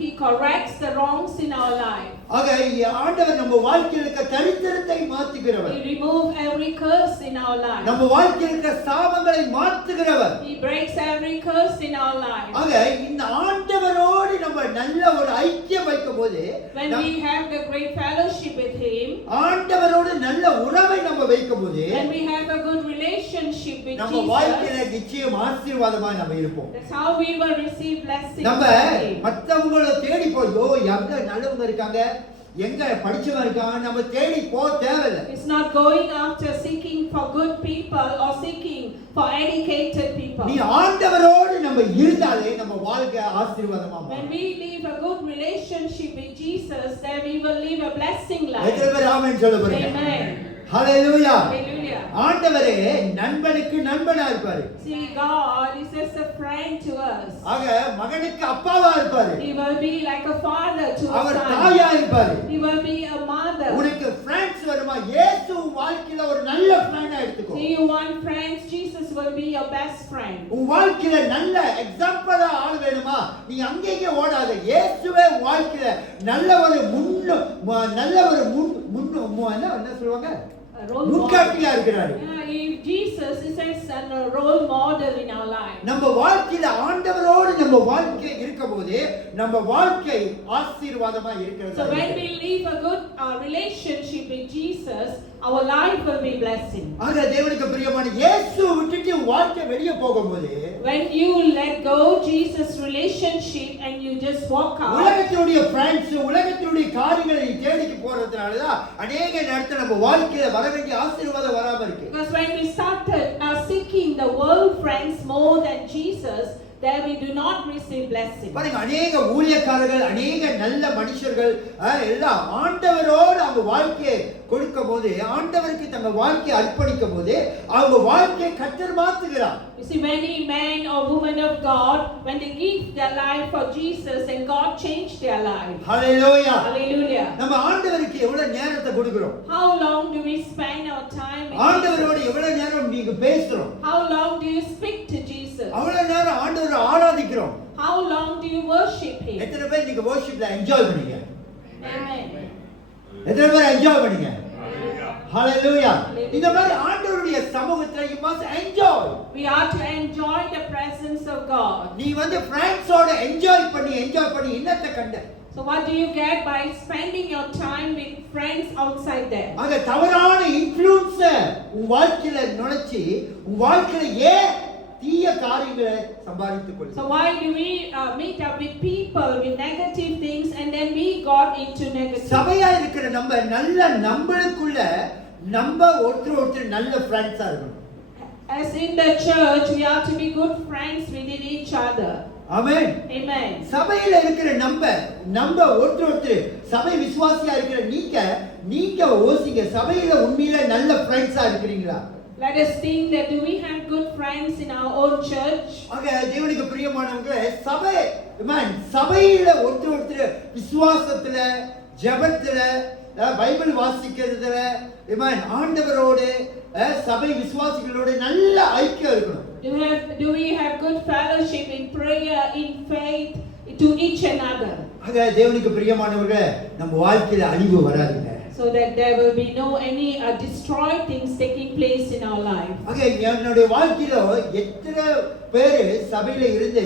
He corrects the wrongs in our life. ஆக ஆண்டவர் நம்ம வாழ்க்கையில இருக்க தரித்திரத்தை மாத்துகிறவர். He removes every curse in our life. நம்ம வாழ்க்கையில இருக்க சாபங்களை மாத்துகிறவர். He breaks every curse in our life. ஆக இந்த ஆண்டவரோடு நம்ம நல்ல ஒரு ஐக்கியம் வைக்கும்போது, When we have the great fellowship with Him, ஆண்டவரோடு நல்ல உறவை நம்ம வைக்கும்போது, when we have a good relationship with நம்ம வாழ்க்கையில Jesus, நிச்சயம் ஆசீர்வாதமா நம்ம இருப்போம். that's how we will receive blessings நம்ம from Him. மத்தவங்களை தேடி போயோ எங்க நல்லவங்க இருக்காங்க, எங்க படிச்சவங்க இருக்காங்க நம்ம தேடி போக தேவையில்லை. It's not going after seeking for good people or seeking for educated people. நீ ஆண்டவரோடு நம்ம இருந்தாலே நம்ம வாழ்க்கை ஆசீர்வாதமா When மாறும். we live a good relationship with Jesus, then we will live a blessing life. எத்தனை பேர் ஆமென் சொல்ல போறீங்க? Amen. ஹalleluya. Hallelujah. ஆண்டவரே நண்பனுக்கு நண்பனா இருப்பாரு. See, God is just a friend to us. ஆக மகனுக்கு அப்பாவா இருப்பாரு. He will be like a father to a our son. தாயா இருப்பாரு. He will be a mother. உனக்கு ஃப்ரெண்ட்ஸ் வருமா? இயேசு வாழ்க்கையில ஒரு நல்ல ஃப்ரெண்டா எடுத்துக்கோ. Do you want friends? Jesus will be your best friend. உன் வாழ்க்கையில நல்ல எக்ஸாம்பிளா ஆள் வேணுமா? நீ அங்கேயே ஓடாத. இயேசுவே வாழ்க்கையில நல்ல ஒரு என்ன சொல்லுவாங்க? A role முன்காட்டியா model. இருக்கிறாரு. If Jesus is a role model in our life. நம்ம வாழ்க்கையில ஆண்டவரோடு நம்ம வாழ்க்கை இருக்கும்போது நம்ம வாழ்க்கை ஆசீர்வாதமா இருக்கிறது. So when we live a good relationship with Jesus, our life will be blessing. ஆக தேவனுக்கு பிரியமான இயேசு விட்டுட்டு வாழ்க்கை வெளிய போகும்போது, When you let go Jesus relationship and you just walk out, உலகத்தினுடைய ஃப்ரெண்ட்ஸ், உலகத்தினுடைய காரியங்களை நீ தேடிக்கு போறதுனால தான் அநேக நேரத்துல நம்ம வாழ்க்கையில வர வேண்டிய ஆசீர்வாதம் வராம இருக்கு. because when we started seeking the world friends more than Jesus, then we do not receive blessing. பாருங்க, அநேக ஊழியக்காரர்கள், அநேக நல்ல மனுஷர்கள் எல்லாம் ஆண்டவரோடு அவங்க வாழ்க்கையை கொடுக்கும் போது, ஆண்டவருக்கு தங்க வாழ்க்கையை அர்ப்பணிக்கும் போது அவங்க வாழ்க்கையை கர்த்தர் மாத்துகிறார். You see, many men or women of God, when they give their life for Jesus, and God changed their life. Hallelujah. Hallelujah. நம்ம ஆண்டவருக்கு எவ்வளவு நேரத்தை கொடுக்கிறோம்? How long do we spend our time with ஆண்டவரோடு Jesus? எவ்வளவு நேரம் நீங்க பேசுறோம்? How long do you speak to Jesus? அவ்வளவு நேரம் ஆண்டவரை ஆராதிக்கிறோம். How long do you worship Him? எத்தனை பேர் நீங்க worshipல என்ஜாய் பண்ணீங்க? Amen. எத்தனை பேர் என்ஜாய் பண்ணீங்க? Hallelujah. ஹalleluya. இந்த மாதிரி ஆண்டவருடைய சமூகத்துல you must enjoy. We are to enjoy the presence of God. நீ வந்து ஃப்ரெண்ட்ஸோட என்ஜாய் பண்ணி என்னத்தை கண்ட? So what do you get by spending your time with friends outside there? அங்க தவறான இன்ஃப்ளூயன்ஸ் உன் வாழ்க்கையில நுழைச்சி உன் வாழ்க்கையில தீய காரியங்களை சம்பாதித்துக் கொள்ளும். So why do we meet up with people with negative things and then we got into negative? சபையா இருக்கிற நம்மளுக்குள்ள ஒருத்தர் நல்ல ஃப்ரெண்ட்ஸா இருக்கணும். As in the church, we are to be good friends within each other. Amen. Amen. சபையில இருக்கிற ஒருத்தர் சபை விசுவாசியா இருக்கிற நீங்க ஓசிங்க, சபையில உண்மையில நல்ல ஃப்ரெண்ட்ஸா இருக்கிறீங்களா? Let us think that do we have good friends in our own church? ஆக தேவனுக்கு பிரியமானவங்களே, சபையில ஒருத்தர் விசுவாசத்துல, ஜெபத்துல, பைபிள் வாசிக்கிறதுல, ஆண்டவரோடு சபை விசுவாசிகளோடு நல்ல ஐக்கியம் இருக்கணும். Do we have good fellowship in prayer, in faith to each another? ஆக தேவனுக்கு பிரியமானவர்களே, நம்ம வாழ்க்கையில அழிவு வராதுங்க. So that there will be no any destroyed things taking place in our life. ஆக என்னுடைய வாழ்க்கையில எத்தனை பேர் சபையில இருந்து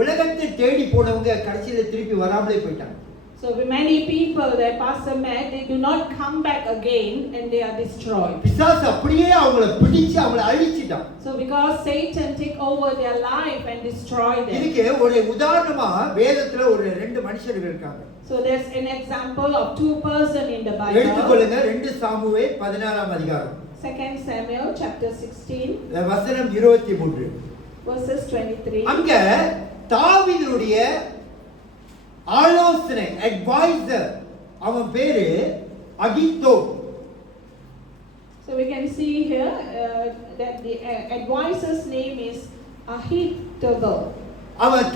உலகத்தை தேடி போனவங்க கடைசியில திருப்பி வராமலே போயிட்டாங்க. So many people that Pastor met, they do not come back again and they are destroyed. பிசாசு அப்படியே அவங்கள பிடிச்சு அவங்கள அழிச்சிட்டான். So because Satan take over their life and destroy them. இதுக்கு ஒரு உதாரணமா வேதத்துல ஒரு ரெண்டு மனுஷர்கள் இருக்காங்க. So there's an example of two persons in the Bible. எடுத்துக்கொள்ளுங்க 2 சாமுவேல் 16ஆம் அதிகாரம் 2 Samuel chapter 16 வசனம் 23. verses 23. அங்க தாவீதுடைய ஆலோசனை அட்வைசர் அவன் பேரு அகித்தோ. So we can see here that the advisor's name is Ahithophel. அவன்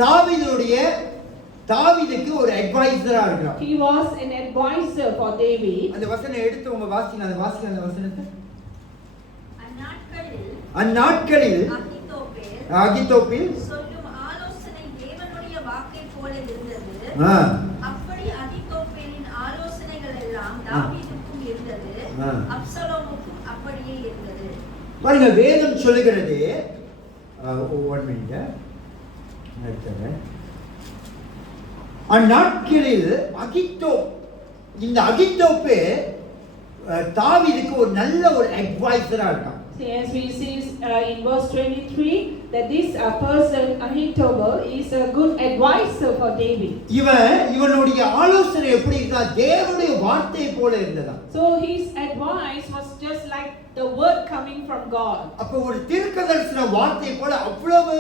தாவீதுக்கு ஒரு அட்வைசரா இருக்கான். He was an advisor for David. அந்த வசனம் எடுத்து உங்க வாசிங்க அந்த வசனத்தை. அந்நாட்களில் அகித்தோப்பேல் சொல்லும் ஆலோசனை தேவனுடைய வாக்கைப் போல இருந்தது. அப்படி அகித்தோப்பேலின் ஆலோசனைகள் எல்லாம் தாவீதுக்கும் இருந்தது, அப்சலோமுக்கும் அப்படியே இருந்தது. பாருங்க வேதம் சொல்லுகிறது 1 மினிட் அந்நாட்களில் இந்த அகித்தோப்பே தாவீதுக்கு ஒரு நல்ல ஒரு அட்வைசரா இருக்கான். See, as we see in verse 23 that this person Ahithophel is a good advisor for David. இவனுடைய ஆலோசனை எப்படி இருக்கா? தேவனுடைய வார்த்தை போல இருந்ததா. So his advice was just like the word coming from God. அப்ப ஒரு தீர்க்கதரிசன வார்த்தை போல அவ்வளவு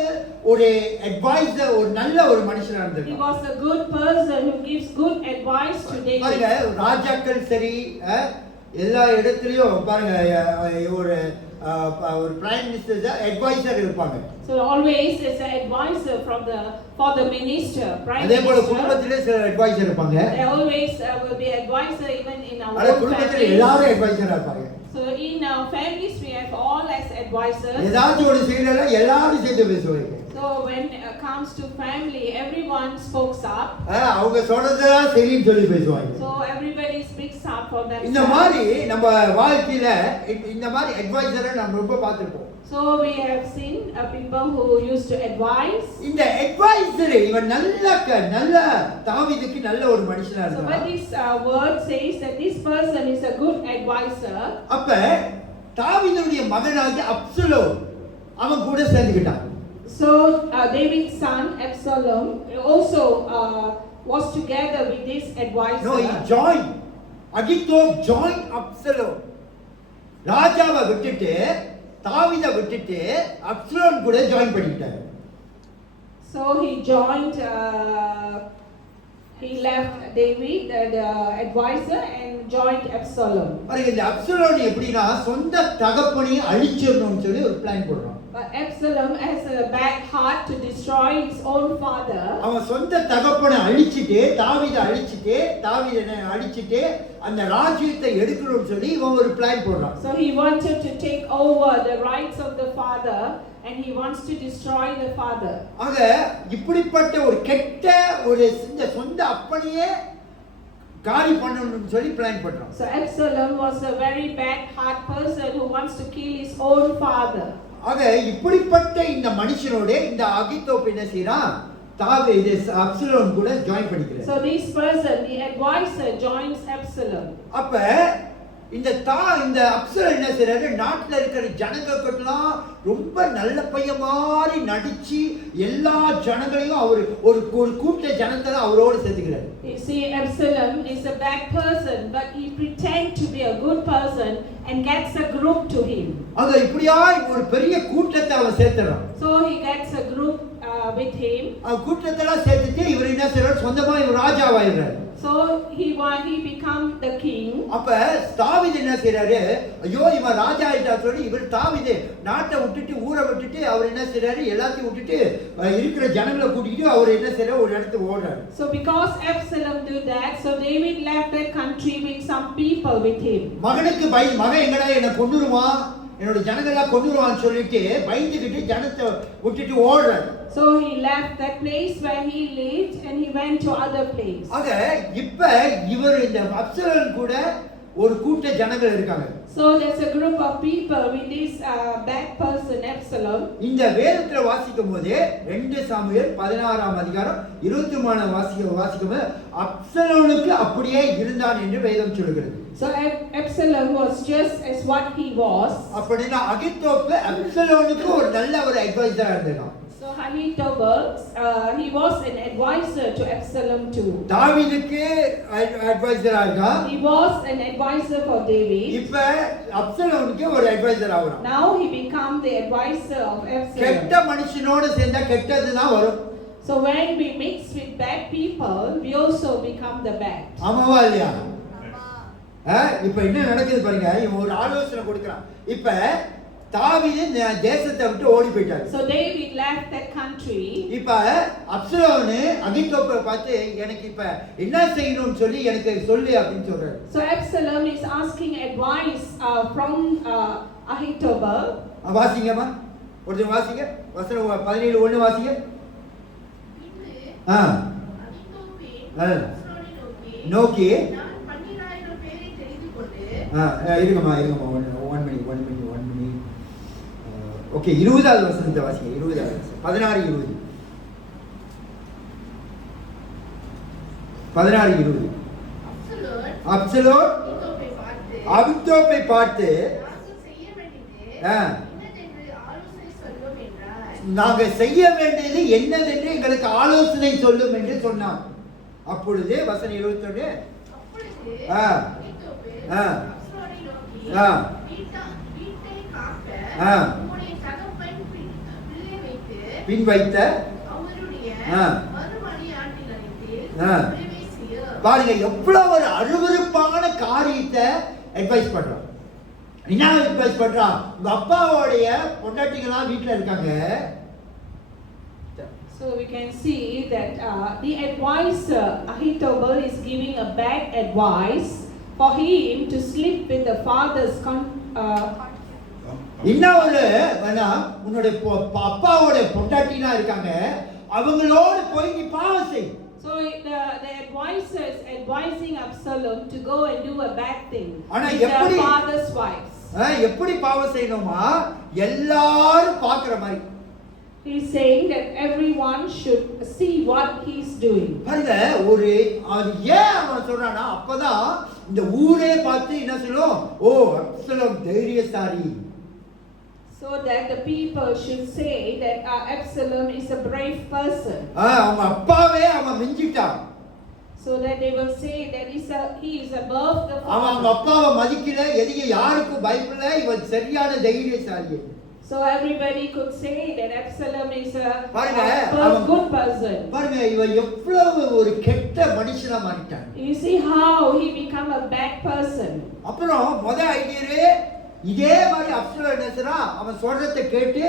ஒரு அட்வைசர் ஒரு நல்ல ஒரு மனுஷனா இருந்தார். He was a good person who gives good advice to David. பாருங்க ராஜாக்கள் சரி எல்லா இடத்துலயும் பாருங்க ஒரு பிரைம் மினிஸ்டர் அட்வைசர் இருப்பாங்க. So always is an advisor for the minister, prime அதே போல minister. குடும்பத்திலே சில அட்வைசர் இருப்பாங்க. There always will be advisor even in our அட குடும்பத்திலே family. எல்லாரும் அட்வைசரா இருப்பாங்க. So in our families we have all as advisors. ஏதாச்சும் ஒரு செய்யல எல்லாரும் சேர்ந்து பேசுவாங்க. So when it comes to family, everyone speaks up. அவங்க சொல்றதெல்லாம் சரின்னு சொல்லி பேசுவாங்க. So everybody speaks up for themselves. இந்த மாதிரி நம்ம வாழ்க்கையில இந்த மாதிரி அட்வைசரை நம்ம ரொம்ப பார்த்திருப்போம். So we have seen people who used to advise. இந்த அட்வைசர் இவன் நல்ல தாவீதுக்கு நல்ல ஒரு மனுஷனா So இருந்தான். what this word says that this person is a good advisor. அப்ப தாவீதுடைய மகனாகிய அப்சலோம் அவன் கூட சேர்ந்துக்கிட்டான். So David's son Absalom also was together with this advisor. No, he joined. Ahithophel joined Absalom. ராஜாவை விட்டுட்டு தாவீதை விட்டுட்டு அப்சலோம் கூட ஜாயின் பண்ணிட்டார். So he joined he left David the advisor and joined Absalom. பாருங்க இந்த அப்சலோம் எப்படினா சொந்த தகப்பனை அழிச்சிரணும்னு சொல்லி ஒரு பிளான் போடுறான். But Absalom has a bad heart to destroy his own father. அவன் சொந்த தகப்பனை அழிச்சிட்டு தாவீதை அழிச்சிட்டு அந்த ராஜ்யத்தை எடுக்கணும்னு சொல்லி இவன் ஒரு பிளான் போடுறான். So he wanted to take over the rights of the father and he wants to destroy the father. ஆக இப்படிப்பட்ட ஒரு கெட்ட ஒரு சொந்த அப்பனையே காலி பண்ணணும்னு சொல்லி பிளான் பண்றான். So Absalom was a very bad heart person who wants to kill his own father. ஆக இப்படிப்பட்ட இந்த மனுஷனோட இந்த அகித்தோப் என்ன செய்றான்? தாவீது அப்சலோம் கூட ஜாயின் பண்ணிக்கிறான். So this person, the advisor, joins Absalom. அப்ப இந்த அப்சலோம் என்ன செய்றாரு? நாட்டுல இருக்கிற ஜனங்களுக்கெல்லாம் ரொம்ப நல்ல பையன் மாதிரி நடிச்சு எல்லா ஜனங்களையும் அவர் ஒரு கூட்ட ஜனங்களை அவரோடு சேர்த்துக்கிறார். You see, Absalom is a bad person, but he pretends to be a good person and gets a group to him. அங்க இப்படியா ஒரு பெரிய கூட்டத்தை அவன் சேர்த்துறான். So he gets a group with him. கூட்டத்தெல்லாம் சேர்த்துட்டு இவர் என்ன செய்றார்? சொந்தமா இவர் ராஜாவாயிறார். So he become the king. அப்ப தாவீது என்ன செய்றாரு? ஐயோ இவன் ராஜா ஆயிட்டா சொல்லி இவர் தாவீது நாட்டை விட்டுட்டு ஊரை விட்டுட்டு அவர் என்ன செய்றாரு? எல்லாத்தையும் விட்டுட்டு இருக்கிற ஜனங்களை கூட்டிட்டு அவர் என்ன செய்றாரு? ஒரு இடத்துக்கு ஓடுறாரு. So because Absalom did that, so David left that country with some people with him. மகனுக்கு மகன் எங்கடா என்ன கொன்னுருவான், என்னோட ஜனங்களா கொன்னுருவான்னு சொல்லிட்டு பயந்துகிட்டு ஜனத்தை விட்டுட்டு ஓடுறாரு. So he left that place where he lived and he went to other place. ஆக இப்ப இவர் இந்த அப்சலோம் கூட ஒரு கூட்ட ஜனங்கள் இருக்காங்க. So there's a group of people with this bad person Absalom. இந்த வேதத்துல வாசிக்கும் போது 2 சாமுவேல் 16ஆம் அதிகாரம் 23ஆம் வாசிக்கும் அப்சலோமுக்கு அப்படியே இருந்தான் என்று வேதம் சொல்கிறது. So Absalom was just as what he was. அப்படினா அகித்தோப்பு அப்சலோமுக்கு ஒரு நல்ல ஒரு அட்வைசரா இருந்தான். So Ahithophel, he was an advisor to Absalom too. தாவீதுக்கு அட்வைசரா இருக்கான். He was an advisor for David. இப்ப அப்சலோமுக்கு ஒரு advisor ஆகுறான். Now he become the advisor of Absalom. கெட்ட மனுஷனோட சேர்ந்தா கெட்டது தான் வரும். So when we mix with bad people, we also become the bad. ஆமாவா இல்லையா? ஆமா. இப்ப என்ன நடக்குது பாருங்க. இவன் ஒரு ஆலோசனை கொடுக்கறான். இப்ப தாவீது தேசத்தை விட்டு ஓடி போயிட்டாரு. So David left that country. இப்ப அப்சலோம் அகித்தோப்பை பார்த்து எனக்கு இப்ப என்ன செய்யணும்னு சொல்லி எனக்கு சொல்லு அப்படினு சொல்றாரு. So Absalom is asking advice from Ahithophel. வாசிங்கம்மா. ஒருத்தர் வாசிங்க. வசனம் 17:1 வாசிங்க. நோக்கி இருங்கம்மா 1 minute. ஓகே 20வது வசனத்தை வாசிங்க. 20வது 16:20 16:20 அப்சலோம் அகித்தோப்பை பார்த்து நாங்க செய்ய வேண்டியது என்னதென்று எங்களுக்கு ஆலோசனை சொல்லும் என்று சொன்னான். அப்பொழுது வசனம் 21 பின் வைத்த பாருங்க எவ்வளவு ஒரு அருவருப்பான காரியத்தை அட்வைஸ் பண்றான். என்ன அட்வைஸ் பண்றான்? உங்க அப்பாவோடைய பொண்டாட்டிகளா வீட்டுல இருக்காங்க. So we can see that the advisor Ahithophel is giving a bad advice for him to sleep with the father's இன்னொரு உன்னுடைய அப்பாவோட பொண்டாட்டினா இருக்காங்க, அவங்களோட போய் நீ பாவம் செய். So the advisor is advising Absalom to go and do a bad thing with their father's wives. எப்படி பாவம் செய்யணுமா? எல்லாரும் பார்க்கிற மாதிரி. He is saying that everyone should see what he is doing. பாருங்க ஒரு அது ஏன் அவன் சொல்றானா, அப்பதான் இந்த ஊரே பார்த்து என்ன சொல்லும், ஓ அப்சலோம் தைரியசாலி. So that the people should say that Absalom is a brave person. அவங்க அப்பாவே அவன் மிஞ்சிட்டான். So that they will say that he is above the father. அவங்க அப்பாவை மதிக்கல, எதிக யாருக்கும் பயப்படல, இவன் சரியான தைரியசாலி. So everybody could say that Absalom is a good person. பாருங்க இவன் எவ்வளவு ஒரு கெட்ட மனுஷனா மாறிட்டான். You see how he become a bad person. அப்புறம் ஐடியாவே இதே மாதிரி அப்சலோம் என்ன செய்றான், அவன் சொல்றதை கேட்டு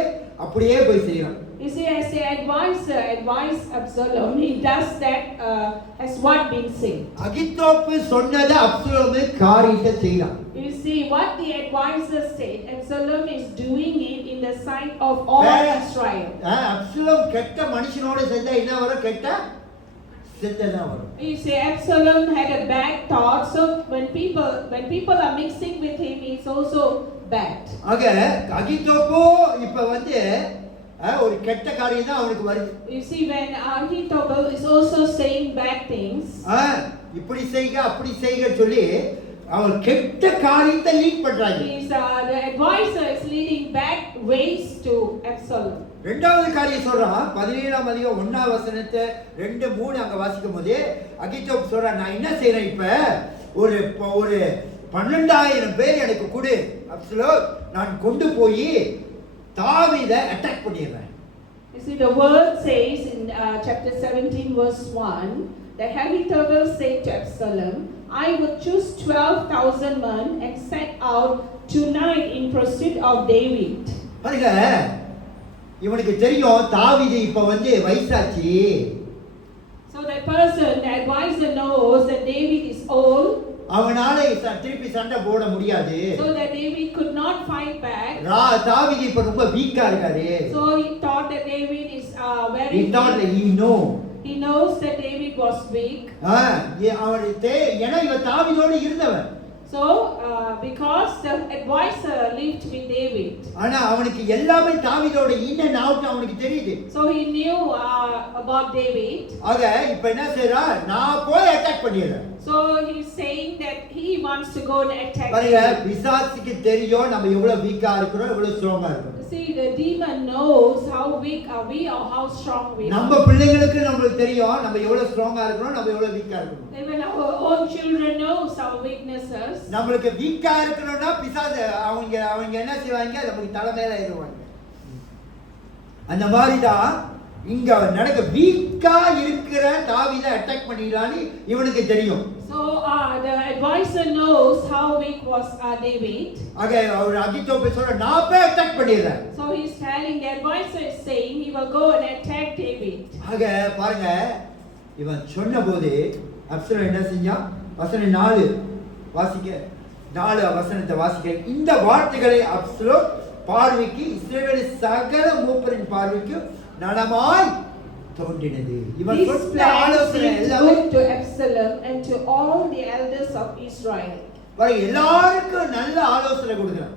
அப்படியே போய் செய்றான். You see, as the advisor advise Absalom, he does that as what been said. அகித்தோப்பு சொன்னதை அப்சலோம் காரியத்தை செய்றான். You see what the advisor said, Absalom is doing it in the sight of all Israel. Absalom கெட்ட மனுஷனோட சேர்ந்தா என்ன வரும்? கெட்ட சிந்தனை வரும். You see, Absalom had a bad thought, so when people are mixing with him, he's also bad. ஆக அகித்தோப்பு இப்ப ஒரு கெட்ட காரியம் தான் அவனுக்கு வருது. You see, when Ahithophel is also saying bad things, இப்படி செய்க அப்படி செய்க சொல்லி அவன் கெட்ட காரியத்தை லீட் பண்றாங்க. the advisor is leading bad ways to Absalom. இரண்டாவது காரியம் சொல்றான் 17ஆம் அதிகாரம் 1ஆம் வசனத்தை 2-3 அங்க வாசிக்கும்போது அகித்தோப்பு சொல்றான், நான் என்ன செய்றேன், இப்ப ஒரு 12,000 பேர் எனக்கு கொடு அப்சலோம், நான் கொண்டு போய் தாவீதை அட்டாக் பண்ணிடுறேன். You see, the word says in chapter 17 verse 1 that Ahithophel said to Absalom, I would choose 12,000 men and set out tonight in pursuit of David. பாருங்க இவனுக்கு தெரியும் தாவீது இப்ப வயசாச்சு. So the person, the advisor knows that David is old. அவனால திருப்பி சண்டை போட முடியாது. So that David could not fight back. தாவீது இப்ப ரொம்ப வீக்கா இருக்காரு. So he thought that David is very weak. He thought that he knows that David was weak. ஏன்னா இவன் தாவீதோட இருந்தவன். So, because the advisor lived with David, ஆனா அவனுக்கு எல்லாமே தாவீதோட இன் அண்ட் அவுட் அவனுக்கு தெரியுது. so he knew about David. ஆக இப்ப என்ன செய்றா, நான் போய் அட்டாக் பண்ணிடுறேன். So he's saying that he wants to go and attack பாருங்க, David. பிசாசுக்கு தெரியும் நம்ம எவ்வளவு வீக்கா இருக்கிறோம், எவ்வளவு ஸ்ட்ராங்கா இருக்கிறோம். See, the demon knows how weak are we or how strong we நம்ம are. பிள்ளைங்களுக்கு நம்மளுக்கு தெரியும் நம்ம எவ்வளவு ஸ்ட்ராங்கா இருக்கிறோம், நம்ம எவ்வளவு வீக்கா இருக்கிறோம். Even our own children knows our weaknesses. நம்மளுக்கு வீக்கா இருக்கணும்னா பிசாசு அவங்க என்ன செய்வாங்க, நமக்கு தலை மேல ஏறுவாங்க. அந்த மாதிரி தான் இங்க நடக்க, வீக்கா இருக்கிற தாவீதை அட்டாக் பண்ணிடலான்னு இவனுக்கு தெரியும். So the advisor knows how weak was David. ஆக அவர் அகித்தோப்பை சொல்ற, நான் போய் அட்டாக் பண்ணிடுறேன். So he's telling, the advisor is saying he will go and attack David. ஆக பாருங்க, இவன் சொன்னபோது அப்சலோம் என்ன செஞ்சான்? வசனம் 4 வாசிக்க, 4 வசனத்தை வாசிக்க. இந்த வார்த்தைகளை அப்சலோம் பார்வைக்கு, இஸ்ரவேலின் சகல மூப்பரின் பார்வைக்கு நலமாய் தோன்றினது. இவன் This சொன்ன plan ஆலோசனை seemed எல்லாமே good to Absalom and to all the elders of Israel. எல்லாருக்கும் நல்ல ஆலோசனை கொடுக்கிறான்.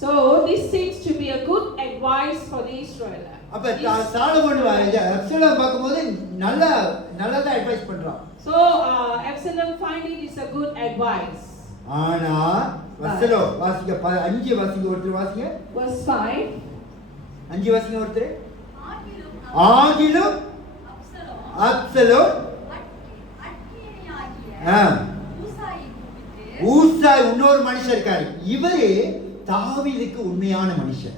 So this seems to be a good advice for the Israelites. அப்ப சாலமோன் அப்சலோம் பார்க்கும்போது நல்லதா அட்வைஸ் பண்றான். So Absalom find it is a good advice. ஆனா Absalom வாசிக்க 5 வாசிங்க, ஒருத்தர் வாசிங்க. Verse 5. 5 வாசிங்க ஒருத்தர். ஆகிலும் அப்சலோம் ஊசாயை ஊசாய் இன்னொரு மனுஷன் இருக்காரு, இவரு தாவீதுக்கு உண்மையான மனுஷன்.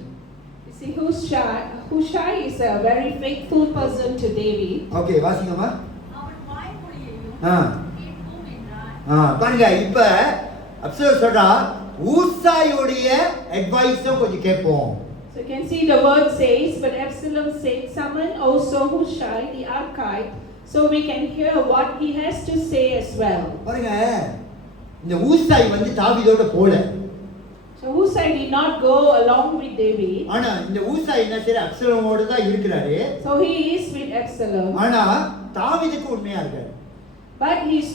You see, Hushai is a very faithful person to David. Okay வாசிங்கம்மா. அவன் வாய்மொழியையும் ஆ. கேட்போம் என்றான். பாருங்க, இப்ப அப்சலோம் சொல்றா, ஊசாயோடைய அட்வைஸும் கொஞ்சம் கேட்போம். So you can see the word says, but Absalom said, summon also Hushai the Archite, so we can hear what he has to say as well. பாருங்க, இந்த ஊசாய் தாவீதோட போல. So Hushai did not go along with David. ஆனா இந்த Hushai என்ன செய்யற, அப்சலோமோட தான் இருக்கிறாரு. So he is with Absalom. ஆனா தாவீதுக்கு உண்மையா இருக்காரு. But he's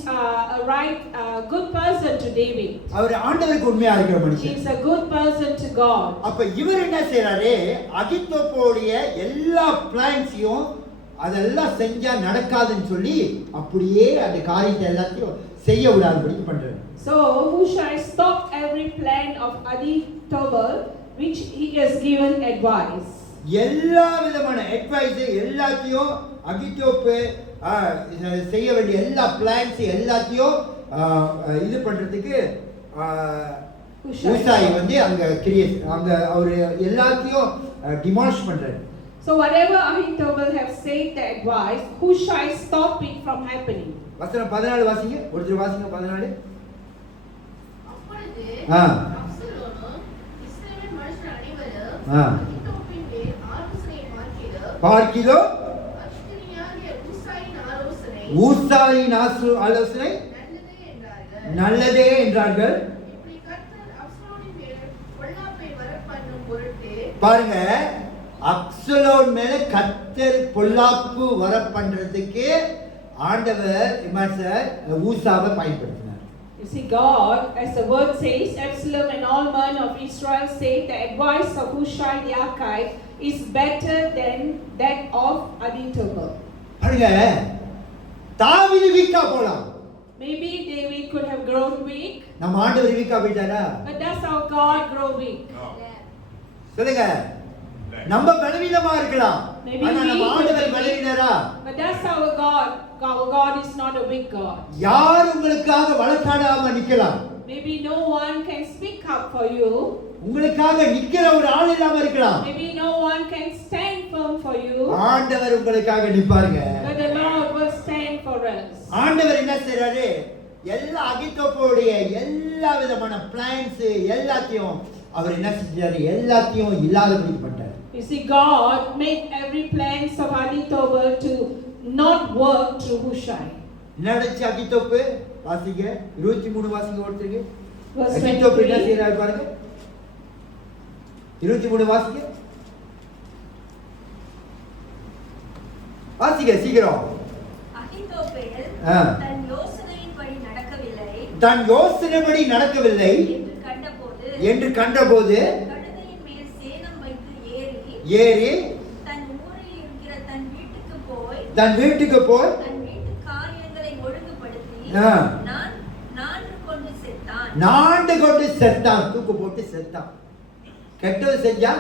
good person to David. அவர் ஆண்டவருக்கு உண்மையா இருக்கிற He மனுஷன். is a good person to God. அப்ப இவர் என்ன செய்யறாரு, அகித்தோப்போடைய எல்லா பிளான்ஸையும் அதெல்லாம் செஞ்சா நடக்காதுன்னு சொல்லி அப்படியே அந்த காரியத்தை எல்லாத்தையும் செய்ய விடாதபடி பண்றாரு. So Hushai stopped every plan of Ahithophel which he has given advice. எல்லா விதமான அட்வைஸ் எல்லாத்தையும் அகித்தோப்பு செய்ய வேண்டிய எல்லா பிளான்ஸ் எல்லாத்தையும் இது பண்றதுக்கு ஊசாய் அங்க கிரியேட் அங்க அவர் எல்லாத்தையும் டிமாலிஷ் பண்றாரு. So whatever Ahithophel have said the advice, Hushai stop it from happening. வசனம் 14 வாசிங்க, ஒருத்தர் வாசிங்க 14. அப்பொழுது ஆ. அப்சலோமும் இஸ்ரவேல் மனுஷர் அனைவரும் ஆ. அகித்தோப்பின் மேல் ஆலோசனை பார்க்கிலோ அஷ்டனியாகிய ஊசாயின் ஆலோசனை ஊசாயின் ஆலோசனை நல்லதே என்றார்கள். இப்படி கர்த்தர் அப்சலோமின் மேல் பொல்லாப்பை வரப்பண்ணும் பொருட்டு, பாருங்க, அப்சலோம் மேல கர்த்தர் பொல்லாப்பு வர பண்றதுக்கு ஆண்டவர் ஊசாவை பயன்படுத்தினார். You see, God, as the word says, Absalom and all men of Israel say the advice of Hushai the Archite is better than that of Ahithophel. பாருங்க, தாவீது வீக்கா போலாம். Maybe David could have grown weak. நம்ம ஆண்டவர் வீக்கா போயிட்டாரா? But does our God grow weak? No. சொல்லுங்க, நம்ம பலவீனமா இருக்கலாம், ஆனா நம்ம ஆண்டவர் பலவீனரா? But does our God is not a weak God. யார் உங்களுக்காக வழக்காடாம நிக்கலாம்? Maybe no one can speak up for you. உங்களுக்காக நிக்கிற ஒரு ஆள் இல்லாம இருக்கலாம். Maybe no one can stand firm for you. ஆண்டவர் உங்களுக்காக நிப்பாருங்க. But the Lord will stand for us. ஆண்டவர் என்ன செய்றாரு, எல்லா அகித்தோப்போடைய எல்லா விதமான பிளான்ஸ் எல்லாத்தையும் அவர் என்ன செஞ்சாரு, எல்லாத்தையும் இல்லாதபடி பண்ணார். You see, God made every plans of Ahithophel to not work through Hushai. நடந்துச்சு அகித்தோப்பு வாசிங்க 23 வாசிங்க ஒருத்தருக்கு. Verse அகித்தோப்பு என்ன 23. செய்றாரு பாருங்க, 23 வாசிங்க வாசிங்க சீக்கிரம். அகித்தோப்பேல் ஆ. தன் யோசனையின்படி நடக்கவில்லை, தன் யோசனைப்படி நடக்கவில்லை என்று கண்டபோது கழுதையின் மேல் சேணம் வைத்து ஏறி தன் ஊரில் இருக்கிற தன் வீட்டுக்கு போய் தன் வீட்டுக்கு போய் தன் வீட்டு காரியங்களை ஒழுங்குபடுத்தி ஆ. நான்கு கொண்டு செத்தான். தூக்கு போட்டு செத்தான். கெட்டது செஞ்சா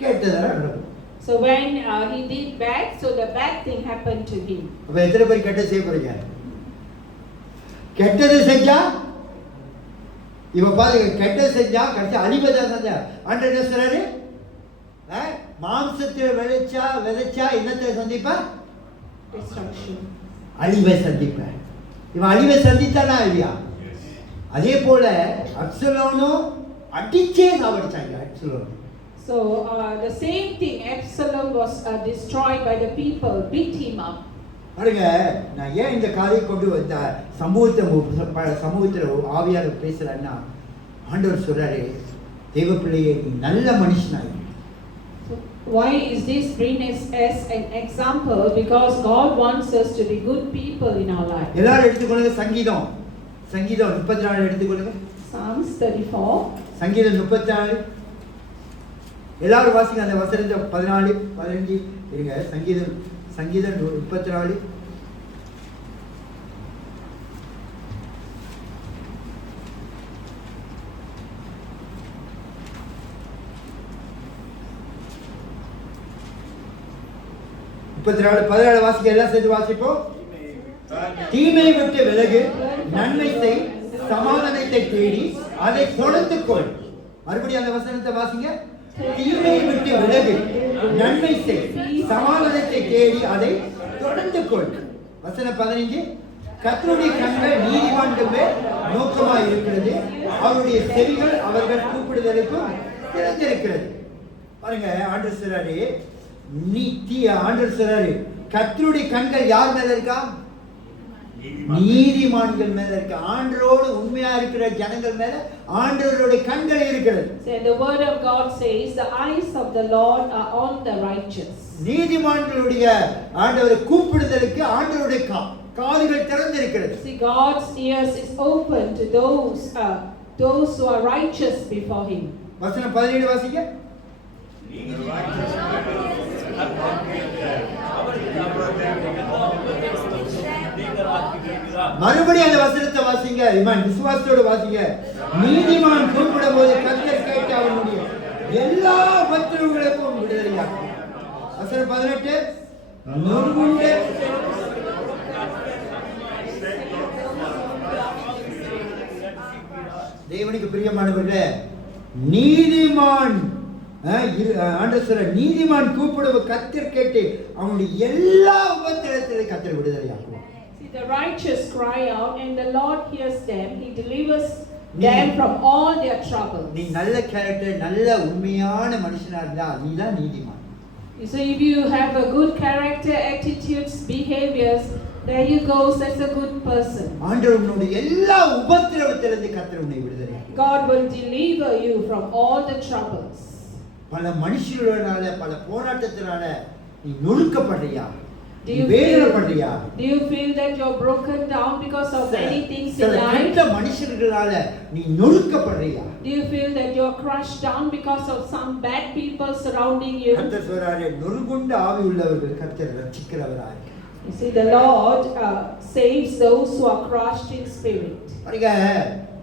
கெட்டதெல்லாம் நடக்கும். So when he did bad, so the bad thing happened to him. அப்ப எத்தனை பேர் கெட்டது செய்ய போறீங்க? கெட்டது செஞ்சா இவ பாருங்க, கெட்டது செஞ்சா கடைசி அழிவதா செஞ்சா ஆண்டவர் என்ன சொல்றாரு? மாம்சத்தில் விதைச்சா என்னத்தை சந்திப்பா? Destruction. அழிவை சந்திப்பேன். இவன் அழிவை சந்தித்தானா இல்லையா? அதே போல அப்சலோனும் அடிச்சே சாவடிச்சாங்க. அப்சலோன். So the same thing, Absalom was destroyed by the people, beat him up. பாருங்க, நான் ஏன் இந்த காரியம் கொண்டு வந்த சமூகத்தில் ஆவியாளர் பேசுறேன்னா, ஆண்டவர் சொல்றாரு, தேவ பிள்ளையே நீ நல்ல மனுஷனாய். Why is this bring us as an example? Because God wants us to be good people in our life. எல்லாரும் எடுத்துக்கொள்ளுங்க சங்கீதம் 34 எடுத்துக்கொள்ளுங்க. Psalms 34. சங்கீதம் 34 எல்லாரும் வாசிங்க அந்த வசனத்தை 14 15 இருங்க. சங்கீதம் 34 14 வாசிக்க, எல்லாம் சேர்த்து வாசிப்போம். தீமை விட்டு விலகு, நன்மை செய், சமாதானத்தை தேடி அதை தொடர்ந்துக்கொள். மறுபடியும் அந்த வசனத்தை வாசிங்க. தீமை விட்டு விலகு, நன்மை செய், சமாதானத்தை தேடி அதை தொடர்ந்துக்கொள். வசனம் 15. கர்த்தருடைய கண்கள் நீதிமான்கள் மேல் நோக்கமாய் இருக்கிறது, அவருடைய செவிகள் அவர்கள் கூப்பிடுதலுக்கும் திறந்திருக்கிறது. பாருங்க, ஆண்டவர் சொல்றாரு, ஆண்டவர் சொல்றாரு, கர்த்தருடைய கண்கள் யார் மேல இருக்கா? நீதிமான்கள் மேல இருக்கு. ஆண்டவரோடு உண்மையா இருக்கிற ஜனங்கள் மேல ஆண்டவருடைய கண்கள் இருக்கிறது. So the word of God says the eyes of the Lord are on the righteous. நீதிமான்களுடைய ஆண்டவரை கூப்பிடுதலுக்கு ஆண்டவருடைய காதுகள் திறந்திருக்கிறது. See, God's ears is open to those who are righteous before him. வசனம் 17 வாசிங்க. மறுபடியும் அந்த வசனத்தை வாசிங்க. இமான் விசுவாசத்தோடு வாசிங்க. நீதிமான் கூப்பிடும் போது கர்த்தர் கேட்டு அவனுடைய எல்லா உபத்திரவங்களுக்கும் விடுதலையாக்கும். வசனம் 18. நொறுங்குண்டு தேவனுக்கு பிரியமானவர்களே, நீதிமான் நீதிமான் கூப்பிடுவ கர்த்தர் கேட்டு அவனுடைய எல்லா உபத்திரத்திலும் கர்த்தர் விடுதலையாக்குவார். See, the righteous cry out and the Lord hears them. He delivers them from all their troubles. நீ நல்ல கேரக்டர், நல்ல உண்மையான மனுஷனா இருந்தா நீதான் நீதிமான். So if you have a good character, attitudes, behaviors, there you go as a good person. ஆண்டவர் உன்னுடைய எல்லா உபத்திரவத்திலிருந்து கர்த்தர் உன்னை விடுதலையாக்குவார். God will deliver you from all the troubles. பல மனுஷர்களால, பல போராட்டத்தினால நீ நொறுக்கப்படுறியா? Do நீ வேதனைப்படுறியா? you feel that you're broken down because of many things in life? கெட்ட மனுஷர்களால நீ நொறுக்கப்படுறியா? Do you feel that you're crushed down because of some bad people surrounding you? கர்த்தர் சொல்றாரு, நொறுங்குண்ட ஆவி உள்ளவர்கள் கர்த்தர் ரட்சிக்கிறவராய். You see, the Lord saves those who are crushed in spirit. பாருங்க,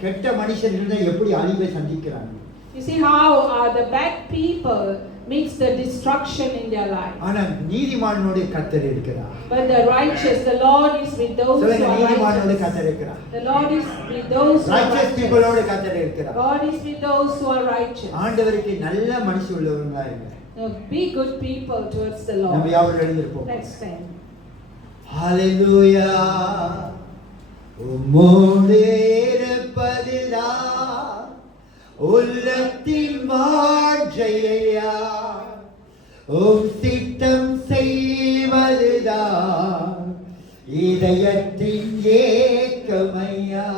கெட்ட மனுஷர்கள் எப்படி அழிவை சந்திக்கிறாங்க. You see how the bad people meets the destruction in their life. ஆனா நீதிமானோடு கர்த்தர் இருக்கிறார். But the righteous, the Lord is with those who are நீதிமானோடு righteous. கர்த்தர் இருக்கிறார். The Lord is with those who are righteous righteous. peopleோடு கர்த்தர் இருக்கிறார். God is with those who are righteous. ஆண்டவருக்கு நல்ல மனசு உள்ளவங்களா இருங்க. Now, be good people towards the நம்ம Lord. யாவரும் எழுந்திருப்போம். Let's stand. ஹalleluya. உம்மோடு இருப்பதுதான் உள்ளத்தின் வாஞ்சையா, உம் சித்தம் செய்வதுதான் இதயத்தின் ஏக்கமையா.